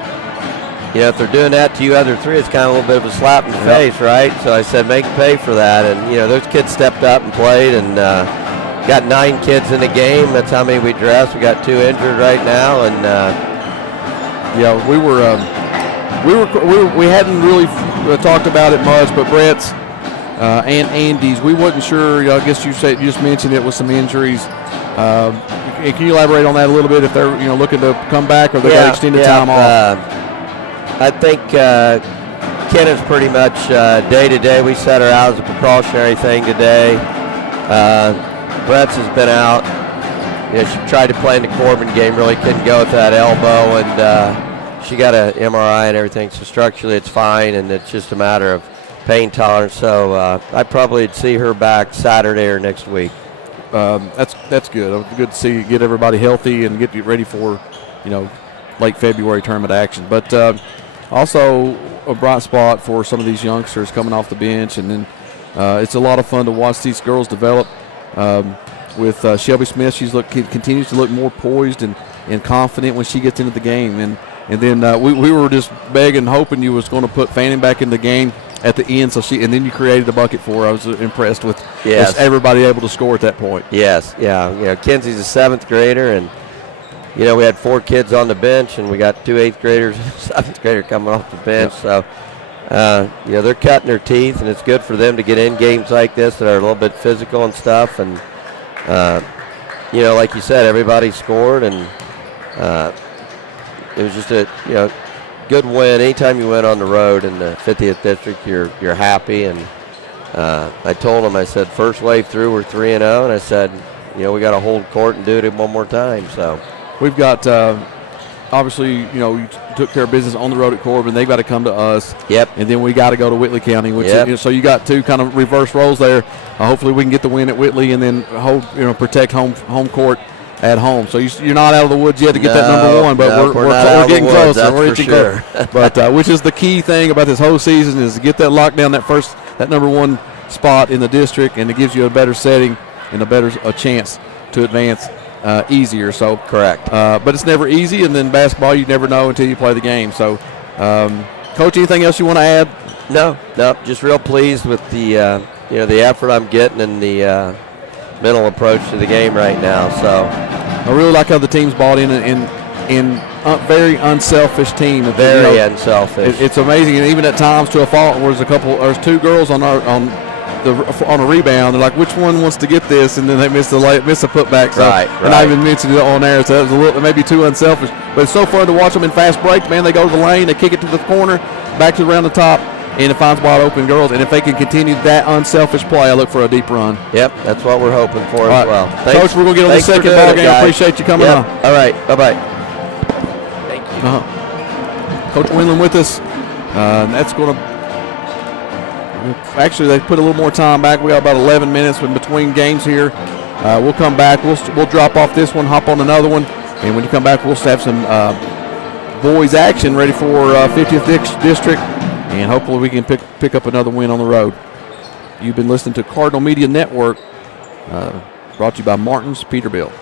if they're doing that to you other 3, it's kind of a little bit of a slap in the face, right? So I said, make them pay for that. And, those kids stepped up and played and got 9 kids in the game. That's how many we dressed. We got 2 injured right now. And, we hadn't really talked about it much, but Brett's and Andy's, we wasn't sure. I guess you just mentioned it with some injuries. Can you elaborate on that a little bit if they're looking to come back or they got extended time off? I think Ken is pretty much day-to-day. We set her out as a precautionary thing today. Brett's has been out. She tried to play in the Corbin game, really couldn't go with that elbow, and she got an MRI and everything, so structurally it's fine, and it's just a matter of pain tolerance. So I probably would see her back Saturday or next week. That's good. Good to see you get everybody healthy and get you ready for, late February tournament action. But also a bright spot for some of these youngsters coming off the bench, and then it's a lot of fun to watch these girls develop. With Shelby Smith, continues to look more poised and confident when she gets into the game. And then we were just begging, hoping you was going to put Fanning back in the game at the end, and then you created a bucket for her. I was impressed with everybody able to score at that point. Yes, yeah. Kenzie's a 7th grader, and we had 4 kids on the bench, and we got 2 8th graders and a 7th grader coming off the bench. Yep. So, they're cutting their teeth, and it's good for them to get in games like this that are a little bit physical and stuff. And, like you said, everybody scored, and it was just a, good win. Anytime you win on the road in the 50th district, you're happy. And I told them, I said, first wave through, we're 3-0, and I said, we got to hold court and do it one more time. So. We've got, obviously, you took care of business on the road at Corbin. They've got to come to us. Yep. And then we got to go to Whitley County. So you got 2 kind of reverse roles there. Hopefully we can get the win at Whitley and then protect home court at home. So you're not out of the woods yet to get that number 1, but we're getting close. We're inching close. But which is the key thing about this whole season is to get that lockdown, that number 1 spot in the district, and it gives you a better setting and a better chance to advance easier. So Correct. but it's never easy, and then basketball you never know until you play the game. So, Coach, anything else you want to add? No, just real pleased with the the effort I'm getting and the mental approach to the game right now. So I really like how the team's bought in very unselfish team. very unselfish. It's amazing, and even at times to a fault, there's two girls on a rebound. They're like, which one wants to get this? And then they miss a putback. So, Right. And I even mentioned it on air, so that was a little maybe too unselfish. But it's so fun to watch them in fast breaks, man. They go to the lane, they kick it to the corner, back to around the top, and it finds wide open girls. And if they can continue that unselfish play, I look for a deep run. Yep, that's what we're hoping for as well. Coach, we're going to get on the second ball game. Appreciate you coming on. All right, bye-bye. Thank you. Coach Windland with us. And that's going to actually they put a little more time back. We got about 11 minutes in between games here. We'll come back. We'll drop off this one, hop on another one, and when you come back, we'll have some boys action ready for 50th District, and hopefully we can pick up another win on the road. You've been listening to Cardinal Media Network, brought to you by Martin's Peterbilt.